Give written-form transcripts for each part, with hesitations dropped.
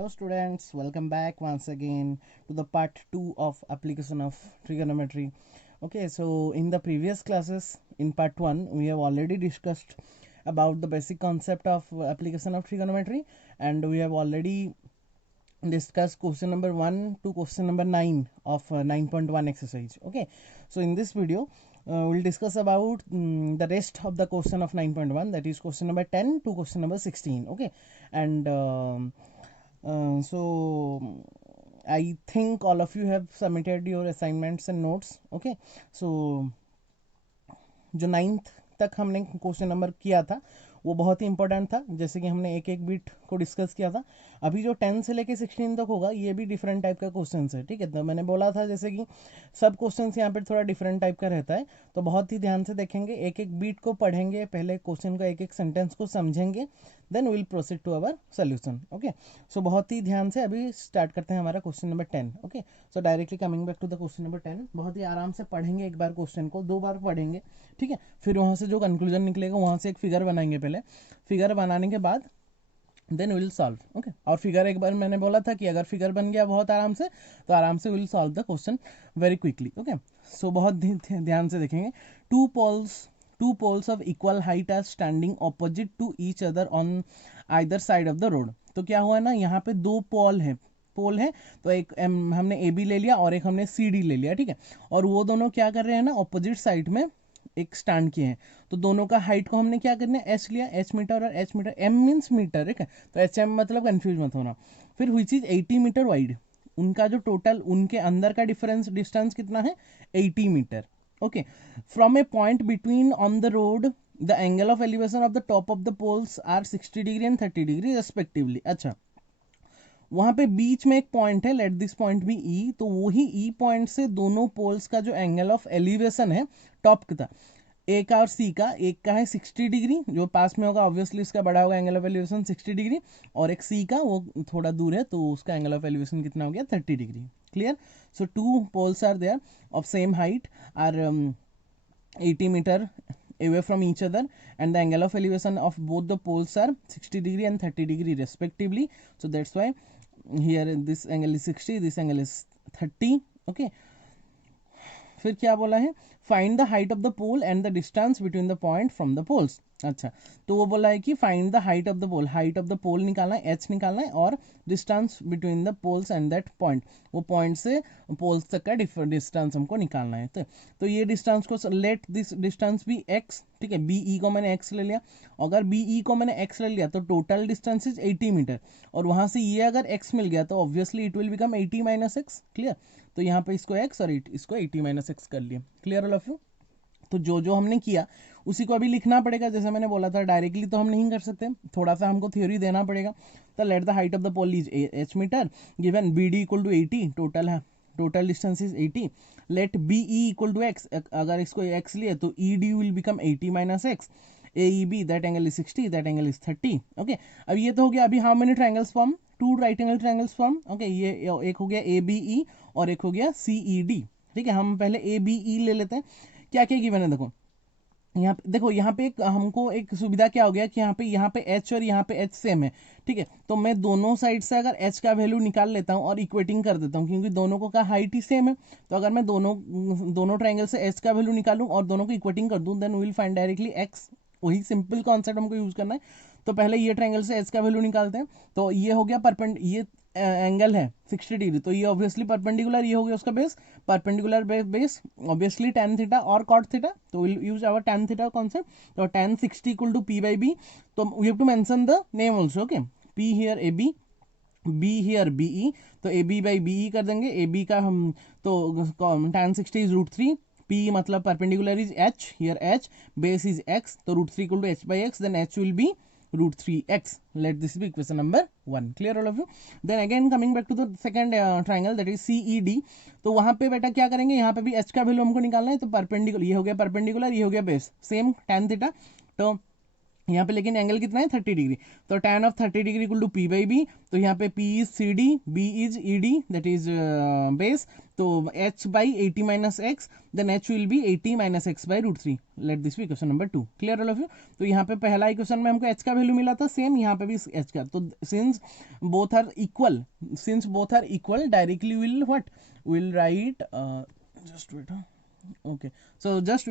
Hello students, welcome back once again to the part 2 of application of trigonometry. Okay, so in the previous classes in part 1 we have already discussed about the basic concept of application of trigonometry, and we have already discussed question number 1 to question number 9 of 9.1 exercise. Okay, so in this video we'll discuss about the rest of the question of 9.1, that is question number 10 to question number 16. Okay, and so I think all of you have submitted your assignments and notes. Okay, so जो 9th तक हमने question number किया था वो बहुत ही important था, जैसे कि हमने एक एक बिट को डिस्कस किया था. अभी जो 10 से लेके 16 तक होगा ये भी डिफरेंट टाइप का क्वेश्चन है. ठीक है, तो मैंने बोला था जैसे कि सब क्वेश्चन यहाँ पे थोड़ा डिफरेंट टाइप का रहता है, तो बहुत ही ध्यान से देखेंगे, एक एक बीट को पढ़ेंगे, पहले क्वेश्चन का एक एक सेंटेंस को समझेंगे, then will proceed to our solution. Okay, so बहुत ही ध्यान से अभी स्टार्ट करते हैं हमारा question number 10. Okay, so directly coming back to the question number 10. बहुत ही आराम से पढ़ेंगे, एक बार क्वेश्चन को 2 बार पढ़ेंगे. ठीक है, फिर वहाँ से जो कंक्लूजन निकलेगा वहाँ से एक फिगर बनाएंगे. पहले फिगर बनाने के बाद देन विल सॉल्व. ओके, और फिगर एक बार मैंने बोला था कि अगर फिगर बन गया बहुत आराम से, तो आराम से will solve the question very quickly. Okay, so बहुत ध्यान से देखेंगे. two poles of equal height are standing opposite to each other on either side of the road. तो क्या हुआ ना, यहाँ पे 2 पोल है, तो एक हमने ए बी ले लिया और एक हमने सी डी ले लिया. ठीक है, और वो दोनों क्या कर रहे हैं ना, ऑपोजिट साइड में एक स्टैंड किए हैं. तो दोनों का हाइट को हमने क्या करना है, एच लिया, एच मीटर और H metre, M means metre. ठीक है, तो एच एम मतलब कंफ्यूज मत होना. फिर हुई चीज 80 मीटर वाइड, उनका जो टोटल उनके अंदर का डिस्टेंस कितना है, 80 metre. Okay, from a point between on the road, the angle of elevation of the top of the poles are 60 degree and 30 degree respectively. अच्छा, वहां पे बीच में एक पॉइंट है, let this point be E. तो वही ई पॉइंट से दोनों पोल्स का जो एंगल ऑफ एलिवेशन है टॉप का, ए का और सी का, एक का है 60 डिग्री, जो पास में होगा ऑब्वियसली इसका बड़ा होगा एंगल ऑफ एलिवेशन 60 डिग्री, और एक सी का वो थोड़ा दूर है तो उसका एंगल ऑफ एलिवेशन कितना हो गया, 30 degree. Clear? So 2 poles are there of same height, are 80 meter away from each other, and the angle of elevation of both the poles are 60 degree and 30 degree respectively. So that's why here this angle is 60, this angle is 30. Okay, फिर क्या बोला है, find the height of the pole and the distance between the point from the poles. अच्छा, तो वो बोला है कि find the height of the pole, height of the pole निकालना है, एच निकालना है, और distance between the poles and that point, वो पॉइंट से पोल्स तक का डिस्टेंस हमको निकालना है. तो ये डिस्टेंस को लेट दिस डिस्टेंस भी एक्स. ठीक है, बी ई को मैंने एक्स ले लिया, अगर बी ई को मैंने एक्स ले लिया तो टोटल डिस्टेंस इज 80 मीटर, और वहां से ये अगर एक्स मिल गया तो obviously it will become 80 minus x. Clear? तो यहाँ पे इसको एक्स और इसको 80 माइनस एक्स कर लिया. Clear all of you? तो जो जो हमने किया उसी को अभी लिखना पड़ेगा, जैसे मैंने बोला था डायरेक्टली तो हम नहीं कर सकते, थोड़ा सा हमको थ्योरी देना पड़ेगा. तो let the height of the pole is H metre, given B D equal to 80, total distance is 80. Let B E equal to X, अगर इसको एक्स लिए तो E D will become 80 minus X. A E B, that angle is 60, that angle is 30. Okay, अब ये तो हो गया. अभी how many triangles form, 2 right angle triangles form. Okay, ये एक हो गया ए बी ई और एक हो गया सी ई डी. ठीक है, हम पहले ए बी ई ले लेते हैं. क्या क्या गिवन है देखो, यहाँ पे देखो, यहाँ पे हमको एक सुविधा क्या हो गया कि यहाँ पे h और यहाँ पे h सेम है. ठीक है, तो मैं दोनों साइड से अगर h का वैल्यू निकाल लेता हूँ और इक्वेटिंग कर देता हूँ, क्योंकि दोनों को का हाइट ही सेम है. तो अगर मैं दोनों ट्रायंगल से h का वैल्यू निकालूं और दोनों को इक्वेटिंग कर दूं, then will find directly x. वही सिंपल कॉन्सेप्ट हमको यूज करना है. तो पहले ये ट्रायंगल से h का वैल्यू निकालते हैं. तो ये हो गया ये एंगल है 60 डिग्री, तो ये ऑब्वियसली परपेंडिकुलर, ये हो गया उसका base, perpendicular base obviously tan theta और cot थीटा. तो will use our tan theta concept. तो tan 60 equal to p by b. तो we have to mention the name also. Okay, p here A B, b here B E, तो A B by B E कर देंगे. A B का हम तो tan 60 is √3, p मतलब perpendicular is h, here h, base is x, तो √3 equal to h by x, then h will be √3x. Let this be equation number 1. Clear all of you? Then again coming back to the second triangle, that is CED. तो वहां पे बेटा क्या करेंगे, यहाँ पे भी h का वैल्यू हमको निकालना है. तो परपेंडिकुलर, ये हो गया परपेंडिकुलर, ये हो गया बेस, सेम tan थीटा. तो यहाँ पे लेकिन एंगल कितना है, 30 डिग्री. तो tan of 30 degree equal to p by B. तो यहाँ पे p is C D, b is E D, that is base. तो h by 80 minus x, then h will be 80 minus X by root three. Let this be equation number 2. Clear all of you. तो यहाँ पे पहला equation में हमको h का value मिला था, सेम यहाँ पे भी h का. तो since both are equal directly will what will write just wait. Okay, so just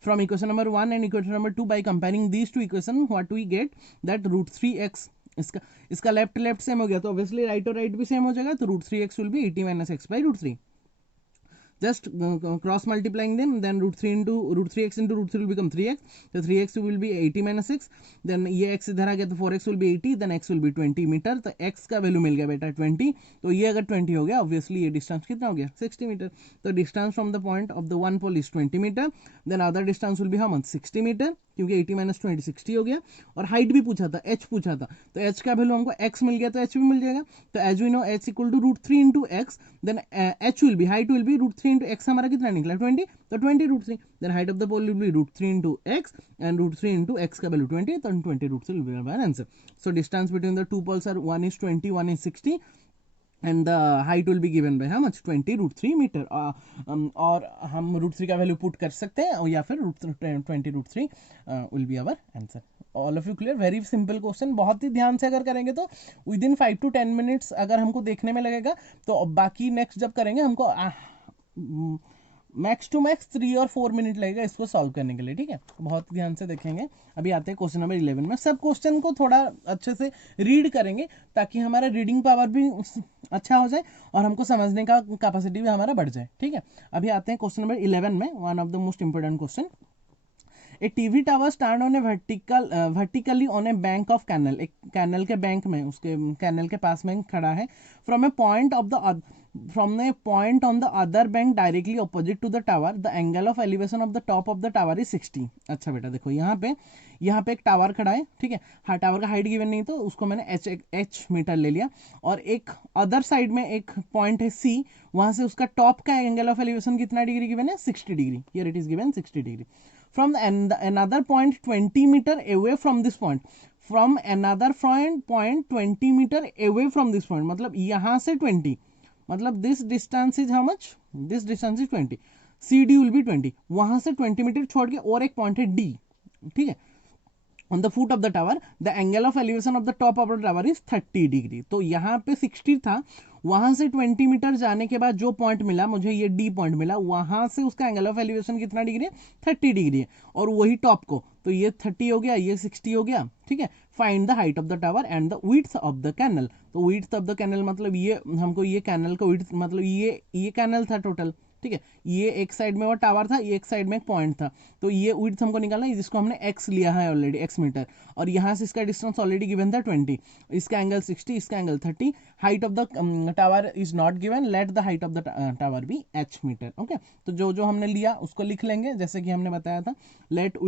from equation number 1 and equation number 2, by comparing these two equation, what we get that root 3x, इसका left same हो गया तो obviously right और right भी same हो जाएगा. तो root 3x will be 80 minus X by root three. Just cross multiplying them, then root 3x into root 3 will become 3x. So 3x will be 80 minus 6. Then ये x इधर आ गया तो 4x will be 80, then x will be 20 metre. तो x का value मिल गया बेटा 20. तो ये अगर 20 हो गया, ऑब्वियसली ये डिस्टेंस कितना हो गया 60 मीटर. तो distance from the point of the one pole is 20 metre. Then other distance will be how much 60 metre, क्योंकि 80 माइनस 20 60 हो गया. और हाइट भी पूछा था, h पूछा था, तो h का वैल्यू हमको x मिल गया तो h भी मिल जाएगा. तो as we know h equal to root 3 into X, then h will be height will be root 3 into X. हमारा कितना निकला 20, तो 20 root 3. Then height of the pole will be root 3 into X, and root 3 into X का value 20, तो 20 root 3 will be our answer. So distance between the two poles are 1 is 20, 1 is 60, and the height will be given by how much 20 root 3 metre. और हम root 3 का value put कर सकते हैं, या फिर 20 root 3 will be our answer. All of you clear. Very simple question. बहुत ही ध्यान से अगर करेंगे तो विद इन 5 to 10 मिनट्स अगर हमको देखने में लगेगा, तो बाकी नेक्स्ट जब करेंगे हमको मैक्स टू मैक्स 3 और 4 मिनट लगेगा इसको सॉल्व करने के लिए. ठीक है, बहुत ध्यान से देखेंगे. अभी आते हैं क्वेश्चन नंबर 11 में. सब क्वेश्चन को थोड़ा अच्छे से रीड करेंगे ताकि हमारा रीडिंग पावर भी अच्छा हो जाए और हमको समझने का कैपेसिटी भी हमारा बढ़ जाए. ठीक है, अभी आते हैं क्वेश्चन नंबर 11 में. One of the most important question. A TV tower stand on a vertically on a bank of canal. एक कैनल के बैंक में, उसके कैनल के पास में खड़ा है. From a point on the other bank directly opposite to the tower, the angle of elevation of the top of the tower is 60. अच्छा बेटा देखो, यहाँ पे एक टावर खड़ा है. ठीक है, हाँ, टावर का हाइट गिवन नहीं तो उसको मैंने h मीटर ले लिया. और एक अदर साइड में एक पॉइंट है C, वहां से उसका टॉप का एंगल ऑफ एलिवेशन कितना डिग्री गिवन है 60 degree. Here it is given 60 degree. From another point 20 meter away from this point, from another point 20 meter away from this point, मतलब यहाँ से 20, मतलब this distance is how much? This distance is 20. CD will be 20. वहां से 20 metre छोड़ के और एक पॉइंट है D. ठीक है, on the foot of the tower, the angle of elevation of the top of the tower is 30 degree. तो यहाँ पे 60 था, वहां से 20 मीटर जाने के बाद जो पॉइंट मिला मुझे, ये डी पॉइंट मिला, वहां से उसका एंगल ऑफ एलिवेशन कितना डिग्री है 30 डिग्री है. और वही टॉप को, तो ये 30 हो गया, ये 60 हो गया. ठीक है, find the height of the tower and the width of the canal. तो विड्थ ऑफ द कैनल मतलब ये हमको, ये कैनल का विड्थ मतलब ये कैनल था टोटल. ठीक है, ये एक साइड में वो टावर था, ये एक साइड में एक पॉइंट था. तो ये विड्थ हमको निकालना है, जिसको हमने x लिया है ऑलरेडी, x मीटर. और यहाँ से इसका डिस्टेंस ऑलरेडी गिवन था 20, इसका एंगल 60, इसका angle 30. Height of the tower is not given, let the height of the tower be h metre. Okay, तो जो हमने लिया उसको लिख लेंगे जैसे कि हमने बताया था. Let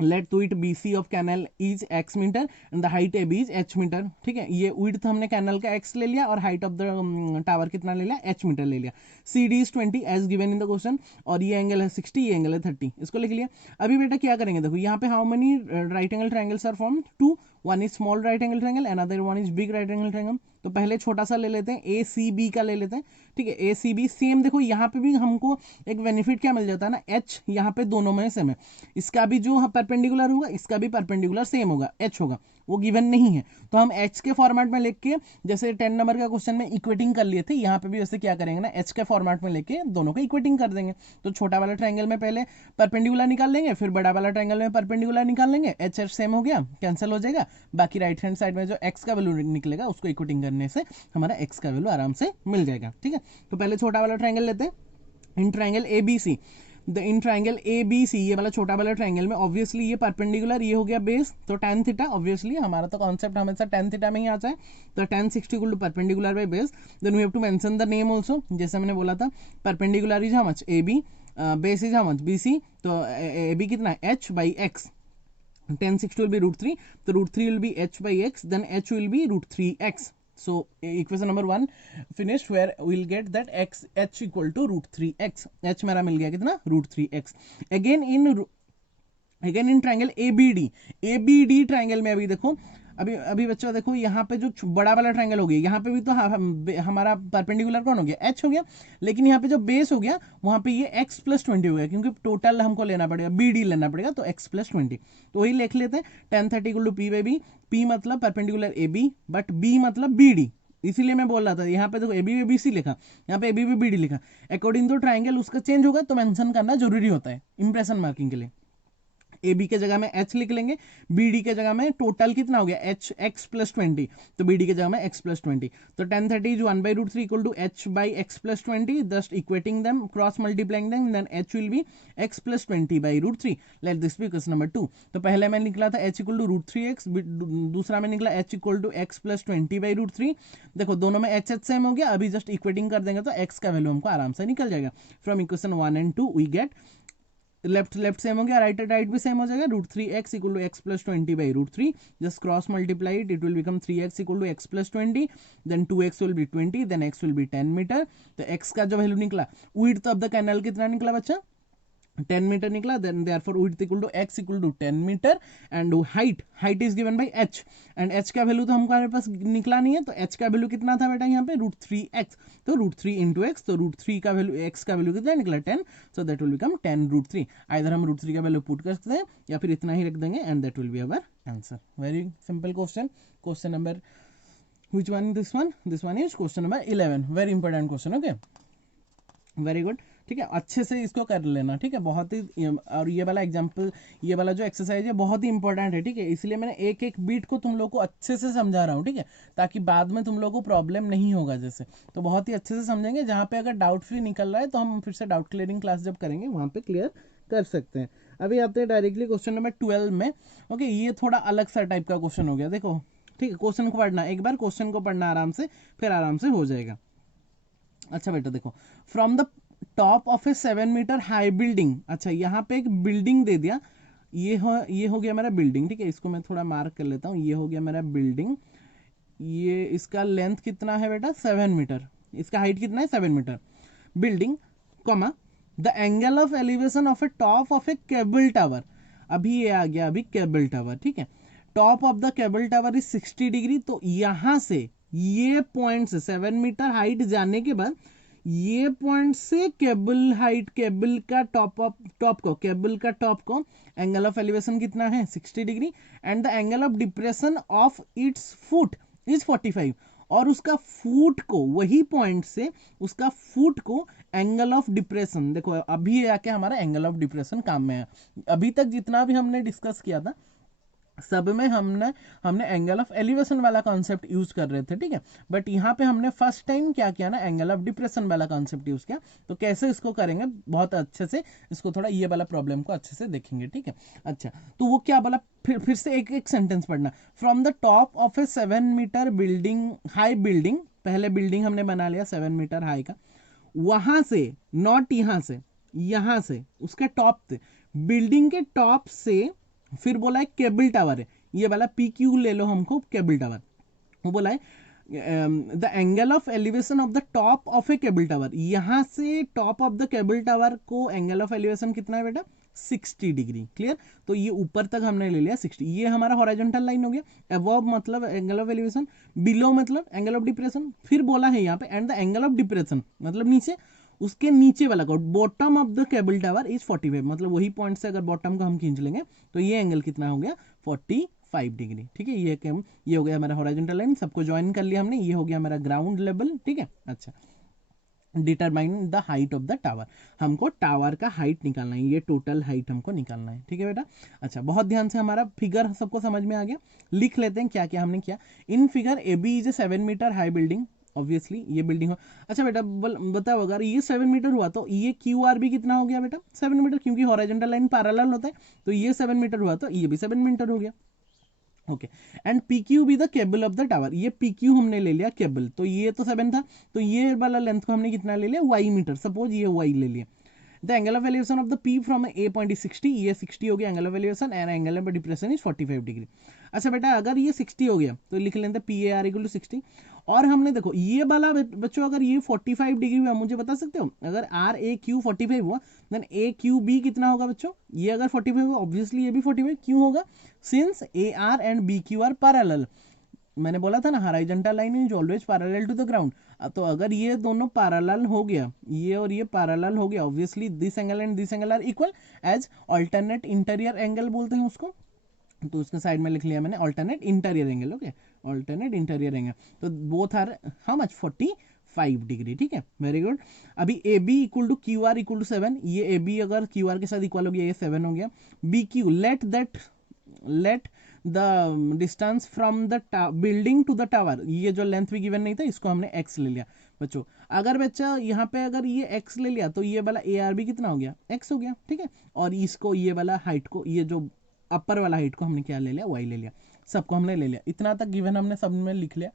width BC of canal is x metre and the height AB is h metre. ठीक है, ये width हमने कैनल का x ले लिया और हाइट ऑफ द टावर कितना ले लिया h मीटर ले लिया. CD is 20 as given in the question, और ये एंगल है 60, ये एंगल है 30, इसको लिख लिया. अभी बेटा क्या करेंगे, देखो यहाँ पे how many right angle triangles are formed? 2. One is small right angle triangle, another one is big right angle triangle. तो पहले छोटा सा ले लेते हैं, ACB का ले लेते हैं. ठीक है, ACB सेम. देखो यहाँ पे भी हमको एक बेनिफिट क्या मिल जाता है ना, H यहाँ पे दोनों में सेम है. इसका भी जो परपेंडिकुलर होगा, इसका भी परपेंडिकुलर सेम होगा, H होगा, वो गिवन नहीं है. तो हम H के फॉर्मेट में लिख के, जैसे 10 नंबर का क्वेश्चन में इक्वेटिंग कर लिए थे, यहाँ पे भी वैसे क्या करेंगे ना, H के फॉर्मेट में लेके दोनों को इक्वेटिंग कर देंगे. तो छोटा वाला ट्रायंगल में पहले परपेंडिकुलर निकाल लेंगे, फिर बड़ा वाला ट्रायंगल में परपेंडिकुलर निकाल लेंगे. H सेम हो गया, कैंसिल हो जाएगा. बाकी राइट हैंड साइड में जो x का वैल्यू निकलेगा उसको इक्वेटिंग करने से हमारा x का वैल्यू आराम से मिल जाएगा. ठीक है, तो पहले छोटा वाला ट्रायंगल लेते हैं. In triangle ABC, in triangle ABC, ये वाला छोटा वाला ट्रायंगल में ऑब्वियसली ये परपेंडिकुलर, ये हो गया बेस, तो tan थीटा. ऑब्वियसली हमारा तो कॉन्सेप्ट हमेशा tan थीटा में ही आता है. तो tan 60 equal to perpendicular by base. Then we have to mention the name also, जैसे मैंने बोला था, perpendicular is how much AB, base is how much BC. तो AB कितना है h by x. tan 60 will be root 3, so root 3 will be h by x, then h will be root 3x. So equation number 1 finished, where we'll get that h equal to root 3x. h मेरा मिल गया कितना, root 3x. again in triangle ABD triangle में अभी देखो अभी अभी बच्चों देखो यहाँ पे जो बड़ा वाला ट्रायंगल हो गया, यहाँ पे भी तो हमारा परपेंडिकुलर कौन हो गया, एच हो गया, लेकिन यहाँ पे जो बेस हो गया वहाँ पे ये x प्लस 20 हो गया, क्योंकि टोटल हमको लेना पड़ेगा, बी डी लेना पड़ेगा, तो x प्लस 20, तो वही लिख लेते हैं tan 30 equal to P by B, P मतलब perpendicular A B but B मतलब बी डी, इसीलिए मैं बोल रहा था यहाँ पे देखो ए बी बी सी लिखा, यहाँ पे ए बी बी डी लिखा, अकॉर्डिंग टू ट्राइंगल उसका चेंज होगा तो मेंशन करना जरूरी होता है इंप्रेशन मार्किंग के लिए। ए बी के जगह में एच लिख लेंगे, बी डी के जगह में टोटल कितना हो गया एच एक्स प्लस 20, तो बी डी के जगह में एक्स प्लस 20, तो tan 30 is 1/√3 equal to h by x plus 20, just equating them, cross multiplying them, then h will be x plus 20/√3, let this be question number 2। तो पहले में निकला था एच इक्वल टू √3x, दूसरा में निकला h equal to x plus 20/√3, देखो दोनों में एच एच सेम हो गया, अभी जस्ट इक्वेटिंग कर देंगे तो एक्स का वैल्यू हमको आराम से निकल जाएगा। From equation 1 and 2 we get left left same हो गया, राइट राइट भी सेम हो जाएगा, √3x equal to x plus 20/√3, just cross multiply it will become 3x equal to x plus 20, then 2x will be 20, then x will be 10 metre, तो x का जो value निकला, width of the canal कितना निकला बच्चा 10 metre निकला, then therefore width equal to x equal to 10 metre, and height is given by h, and h का value तो हमारे पास निकला नहीं है, तो h का वैल्यू कितना था बेटा यहाँ पे √3x, तो √3 इंटू एक्स, तो √3 का वैल्यू x का वैल्यू कितना निकला 10, so that will become 10√3, either हम √3 का वैल्यू पुट कर सकते हैं या फिर इतना ही रख देंगे, and that will be our answer. Very simple question. Question number which one this one is question number 11, very important question, okay, very good, ठीक है, अच्छे से इसको कर लेना, ठीक है, बहुत ही, और ये वाला एग्जाम्पल, ये वाला जो एक्सरसाइज है बहुत ही इंपॉर्टेंट है, ठीक है, इसलिए मैंने एक एक बीट को तुम लोग को अच्छे से समझा रहा हूँ, ठीक है, ताकि बाद में तुम लोग को प्रॉब्लम नहीं होगा, जैसे तो बहुत ही अच्छे से समझेंगे, जहाँ पे अगर डाउट फ्री निकल रहा है तो हम फिर से डाउट क्लियरिंग क्लास जब करेंगे वहाँ पे क्लियर कर सकते हैं। अभी आते हैं डायरेक्टली क्वेश्चन नंबर 12 में, ओके, ये थोड़ा अलग सा टाइप का क्वेश्चन हो गया, देखो, ठीक है, क्वेश्चन को पढ़ना, एक बार क्वेश्चन को पढ़ना आराम से, फिर आराम से हो जाएगा। अच्छा बेटा देखो, from the top of a 7 metre high building, अच्छा यहाँ पे एक बिल्डिंग दे दिया, ये हो गया मेरा बिल्डिंग, ठीक है, इसको मैं थोड़ा मार्क कर लेता हूँ, ये हो गया मेरा बिल्डिंग, ये इसका लेंथ कितना है बेटा 7 मीटर, इसका हाइट कितना है 7 metre, building comma the angle of elevation of a top of a cable tower, अभी ये आ गया अभी केबल टावर, ठीक है, top of the cable tower is 60 degree, तो यहां से ये पॉइंट से 7 मीटर हाइट जाने के बाद ये पॉइंट से केबल हाइट, केबल का केबल का टॉप को एंगल ऑफ एलिवेशन कितना है 60 degree, and the angle of depression of its foot is 45, और उसका फुट को, वही पॉइंट से उसका फुट को एंगल ऑफ डिप्रेशन, देखो अभी आके हमारा एंगल ऑफ डिप्रेशन काम में है, अभी तक जितना भी हमने डिस्कस किया था सब में हमने एंगल ऑफ एलिवेशन वाला कॉन्सेप्ट यूज कर रहे थे, ठीक है, बट यहाँ पे हमने फर्स्ट टाइम क्या किया ना, एंगल ऑफ डिप्रेशन वाला कॉन्सेप्ट यूज किया, तो कैसे इसको करेंगे बहुत अच्छे से, इसको थोड़ा ये वाला प्रॉब्लम को अच्छे से देखेंगे, ठीक है। अच्छा तो वो क्या बोला, फिर से एक एक सेंटेंस पढ़ना, from the top of a 7 metre building, high building, पहले बिल्डिंग हमने बना लिया 7 मीटर हाई का, वहां से, नॉट यहां से उसके टॉप से, बिल्डिंग के टॉप से, फिर बोला है केबल टावर है, ये वाला पी क्यू ले लो हमको, केबल टावर, वो बोला है the angle of elevation of the top of a cable tower, यहां से top of the cable tower को एंगल ऑफ एलिवेशन कितना है बेटा 60 डिग्री, क्लियर, तो ये ऊपर तक हमने ले लिया 60, ये हमारा हॉरिजॉन्टल लाइन हो गया, अबव मतलब एंगल ऑफ एलिवेशन, बिलो मतलब एंगल ऑफ डिप्रेशन, फिर बोला है यहाँ पे and the angle of depression मतलब नीचे, उसके नीचे वाला को bottom of the cable tower is 45, मतलब वही पॉइंट से अगर बॉटम को हम खींच लेंगे तो ये एंगल कितना हो गया 45 डिग्री, ठीक है, ये हो गया हमारा हॉरिजॉन्टल लाइन, सबको ज्वाइन कर लिया हमने, ये हो गया हमारा ग्राउंड लेवल, ठीक है। अच्छा determine the height of the tower, हमको टावर का हाइट निकालना है, ये टोटल हाइट हमको निकालना है, ठीक है बेटा। अच्छा बहुत ध्यान से, हमारा फिगर सबको समझ में आ गया, लिख लेते हैं क्या क्या हमने किया। In figure A B is a 7 metre high building, obviously ये बिल्डिंग हो, अच्छा बेटा बताओ अगर ये 7 मीटर हुआ तो ये क्यू आर भी कितना हो गया बेटा 7 मीटर, क्योंकि हॉरिजॉन्टल लाइन पैरेलल होता है, तो ये 7 मीटर हुआ तो ये भी 7 मीटर हो गया, okay, and P Q be the cable of the tower, ये पी क्यू हमने ले लिया केबल, तो ये तो 7 था, तो ये वाला लेंथ को हमने कितना ले लिया y मीटर, सपोज ये y ले लिया, the angle of elevation of the P from A point is 60, ये 60 हो गया angle of elevation and angle of depression is 45 degree. अच्छा बेटा अगर ये 60 हो गया तो लिख लेते हैं P A R equal to 60, और हमने देखो ये वाला बच्चों अगर ये 45 डिग्री हुआ, मुझे बता सकते हो अगर आर ए क्यू 45 हुआ देन ए क्यू बी कितना होगा बच्चों, ये अगर 45 हुआ ऑब्वियसली ये भी 45 क्यों होगा, since A R and B Q are parallel. मैंने बोला था ना horizontal line is always parallel to the ground, तो अगर ये दोनों पैरेलल हो गया, ये और ये पैरेलल हो गया, obviously this angle and this angle are equal as alternate interior angle बोलते हैं उसको, तो उसके साइड में लिख लिया मैंने alternate interior angle. Okay alternate interior angle, तो both are how much 45 degree, ठीक है वेरी गुड। अभी A B equal to Q R equal to 7, ये ए बी अगर क्यू आर के साथ इक्वल हो गया, ये 7 हो गया। B Q let the distance from the building to the tower, ये जो लेंथ भी गिवन नहीं था इसको हमने x ले लिया बच्चों। अगर बच्चा यहाँ पे अगर ये x ले लिया तो ये वाला ए आर भी कितना हो गया, x हो गया, ठीक है। और इसको ये वाला हाइट को, ये जो अपर वाला हाइट को हमने क्या ले लिया, y ले लिया, सबको हमने ले लिया। इतना तक गिवन हमने सब में लिख लिया,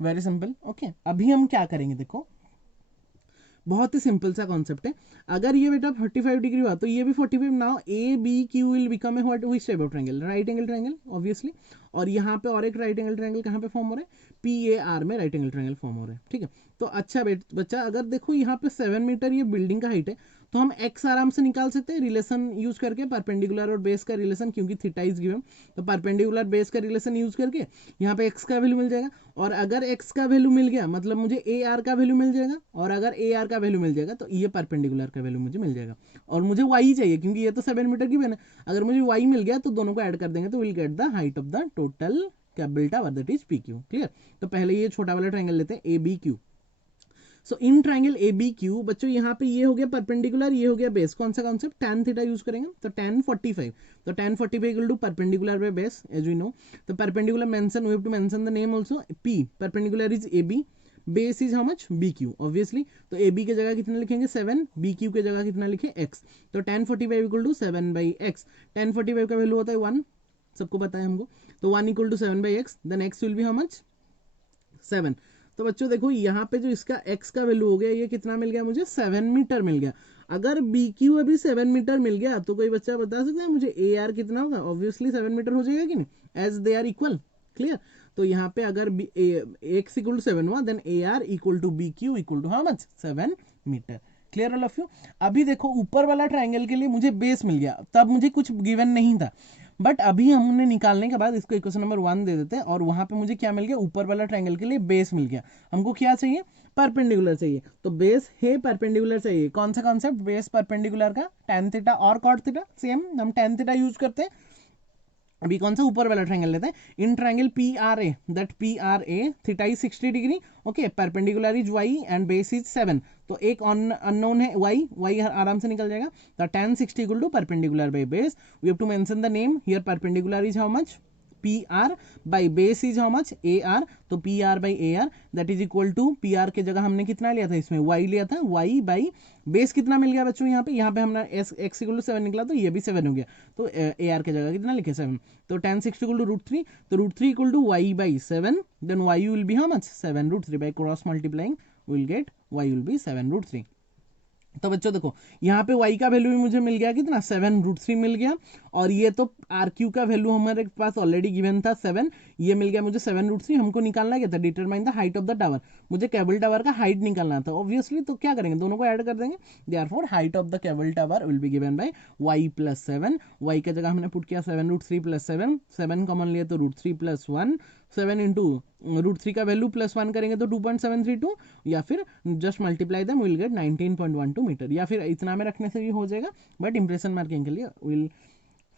वेरी सिंपल। ओके अभी हम क्या करेंगे, देखो बहुत ही सिंपल सा कॉन्सेप्ट है। अगर ये बेटा 45 डिग्री हुआ तो ये भी 45, now A B Q will become a what, which type of triangle, right angle triangle obviously. और यहाँ पे और एक राइट एंगल ट्रायंगल कहाँ पे फॉर्म हो रहा है, पी ए आर में राइट एंगल ट्रायंगल फॉर्म हो रहा है, ठीक है। तो अच्छा बच्चा अगर देखो यहाँ पे 7 मीटर ये बिल्डिंग का हाइट है, तो हम x आराम से निकाल सकते हैं रिलेशन यूज करके, परपेंडिकुलर और बेस का रिलेशन, क्योंकि थीटा इज गिवन, तो परपेंडिकुलर बेस का रिलेशन यूज करके यहाँ पे x का वैल्यू मिल जाएगा। और अगर x का वैल्यू मिल गया मतलब मुझे ए आर का वैल्यू मिल जाएगा, और अगर ए आर का वैल्यू मिल जाएगा तो ये परपेंडिकुलर का वैल्यू मुझे मिल जाएगा। और मुझे y चाहिए क्योंकि ये तो 7 मीटर की है, अगर मुझे y मिल गया तो दोनों को ऐड कर देंगे तो will get the height of the total capital tower that is P Q, clear. तो पहले ये छोटा वाला ट्रायंगल लेते हैं A B Q. So in triangle A B Q बच्चों यहाँ पे ये हो गया परपेंडिकुलर, ये हो गया बेस, कौन सा कॉन्सेप्ट, tan थीटा यूज करेंगे, तो tan 45, तो tan 45 equal to perpendicular by base as we know. तो perpendicular mention, we have to mention the name also, p perpendicular is A B, base is how much B Q obviously. तो A B के जगह कितना लिखेंगे 7, B Q के जगह कितना लिखे x, तो tan 45 equal to 7/x, tan 45 का वैल्यू होता है 1, सबको पता है हमको, तो 1 equal to 7/x, then x will be how much 7। तो बच्चों देखो यहाँ पे जो इसका x का वैल्यू हो गया, ये कितना मिल गया मुझे, 7 मीटर मिल गया। अगर बी क्यू अभी 7 मीटर मिल गया तो कोई बच्चा बता सकता है मुझे ए आर कितना होगा, ऑब्वियसली 7 मीटर हो जाएगा कि नहीं, as they are equal, clear. तो यहाँ पे अगर x इक्वल टू 7 हुआ then A R equal to B Q equal to how much 7 metre, clear all of you. अभी देखो ऊपर वाला ट्राइंगल के लिए मुझे बेस मिल गया, तब मुझे कुछ गिवन नहीं था, बट अभी हमने निकालने के बाद इसको इक्वेशन नंबर 1 दे देते हैं, और वहां पे मुझे क्या मिल गया, ऊपर वाला ट्रायंगल के लिए बेस मिल गया। हमको क्या चाहिए, परपेंडिकुलर चाहिए, तो बेस है परपेंडिकुलर चाहिए। कौन सा कॉन्सेप्ट, बेस परपेंडिकुलर का, tan थीटा और cot थीटा, सेम हम tan थीटा यूज करते हैं। अभी कौन सा ऊपर वाला ट्रायंगल लेते हैं, in triangle P R A, that P R A theta is 60 degree, okay, perpendicular is y and base is 7, तो एक अननोन है y आराम से निकल जाएगा। तो tan 60 equal to perpendicular by base, we have to mention the name here, perpendicular is how much P R by base is how much A R, तो P R by A R that is equal to, P R के जगह हमने कितना लिया था इसमें y लिया था, y बाई बेस कितना मिल गया बच्चों, यहाँ पे हमने x इक्वल टू 7 निकला तो ये भी 7 हो गया, तो ए आर के जगह कितना लिखे 7, तो tan 60 इक्वल टू √3, तो √3 equal to y by 7, then y will be how much 7√3, by cross multiplying will get y will be 7√3। तो बच्चों देखो यहाँ पे y का वैल्यू भी मुझे मिल गया कितना 7√3 मिल गया, और ये तो आर क्यू का वैल्यू हमारे पास ऑलरेडी गिवन था 7, ये मिल गया मुझे 7√3। हमको निकालना क्या था, determine the height of the tower, मुझे केबल टावर का हाइट निकालना था ऑब्वियसली, तो क्या करेंगे दोनों को ऐड कर देंगे, therefore height of the cable tower will be given bye y + 7, y का जगह हमने पुट किया 7√3 + 7, 7 कॉमन लिया तो √3 + 1, 7 इंटू √3 का वैल्यू +1 करेंगे तो 2.732, या फिर just multiply them will get 19.12 metre, या फिर इतना में रखने से भी हो जाएगा, बट इंप्रेशन मार्किंग के लिए will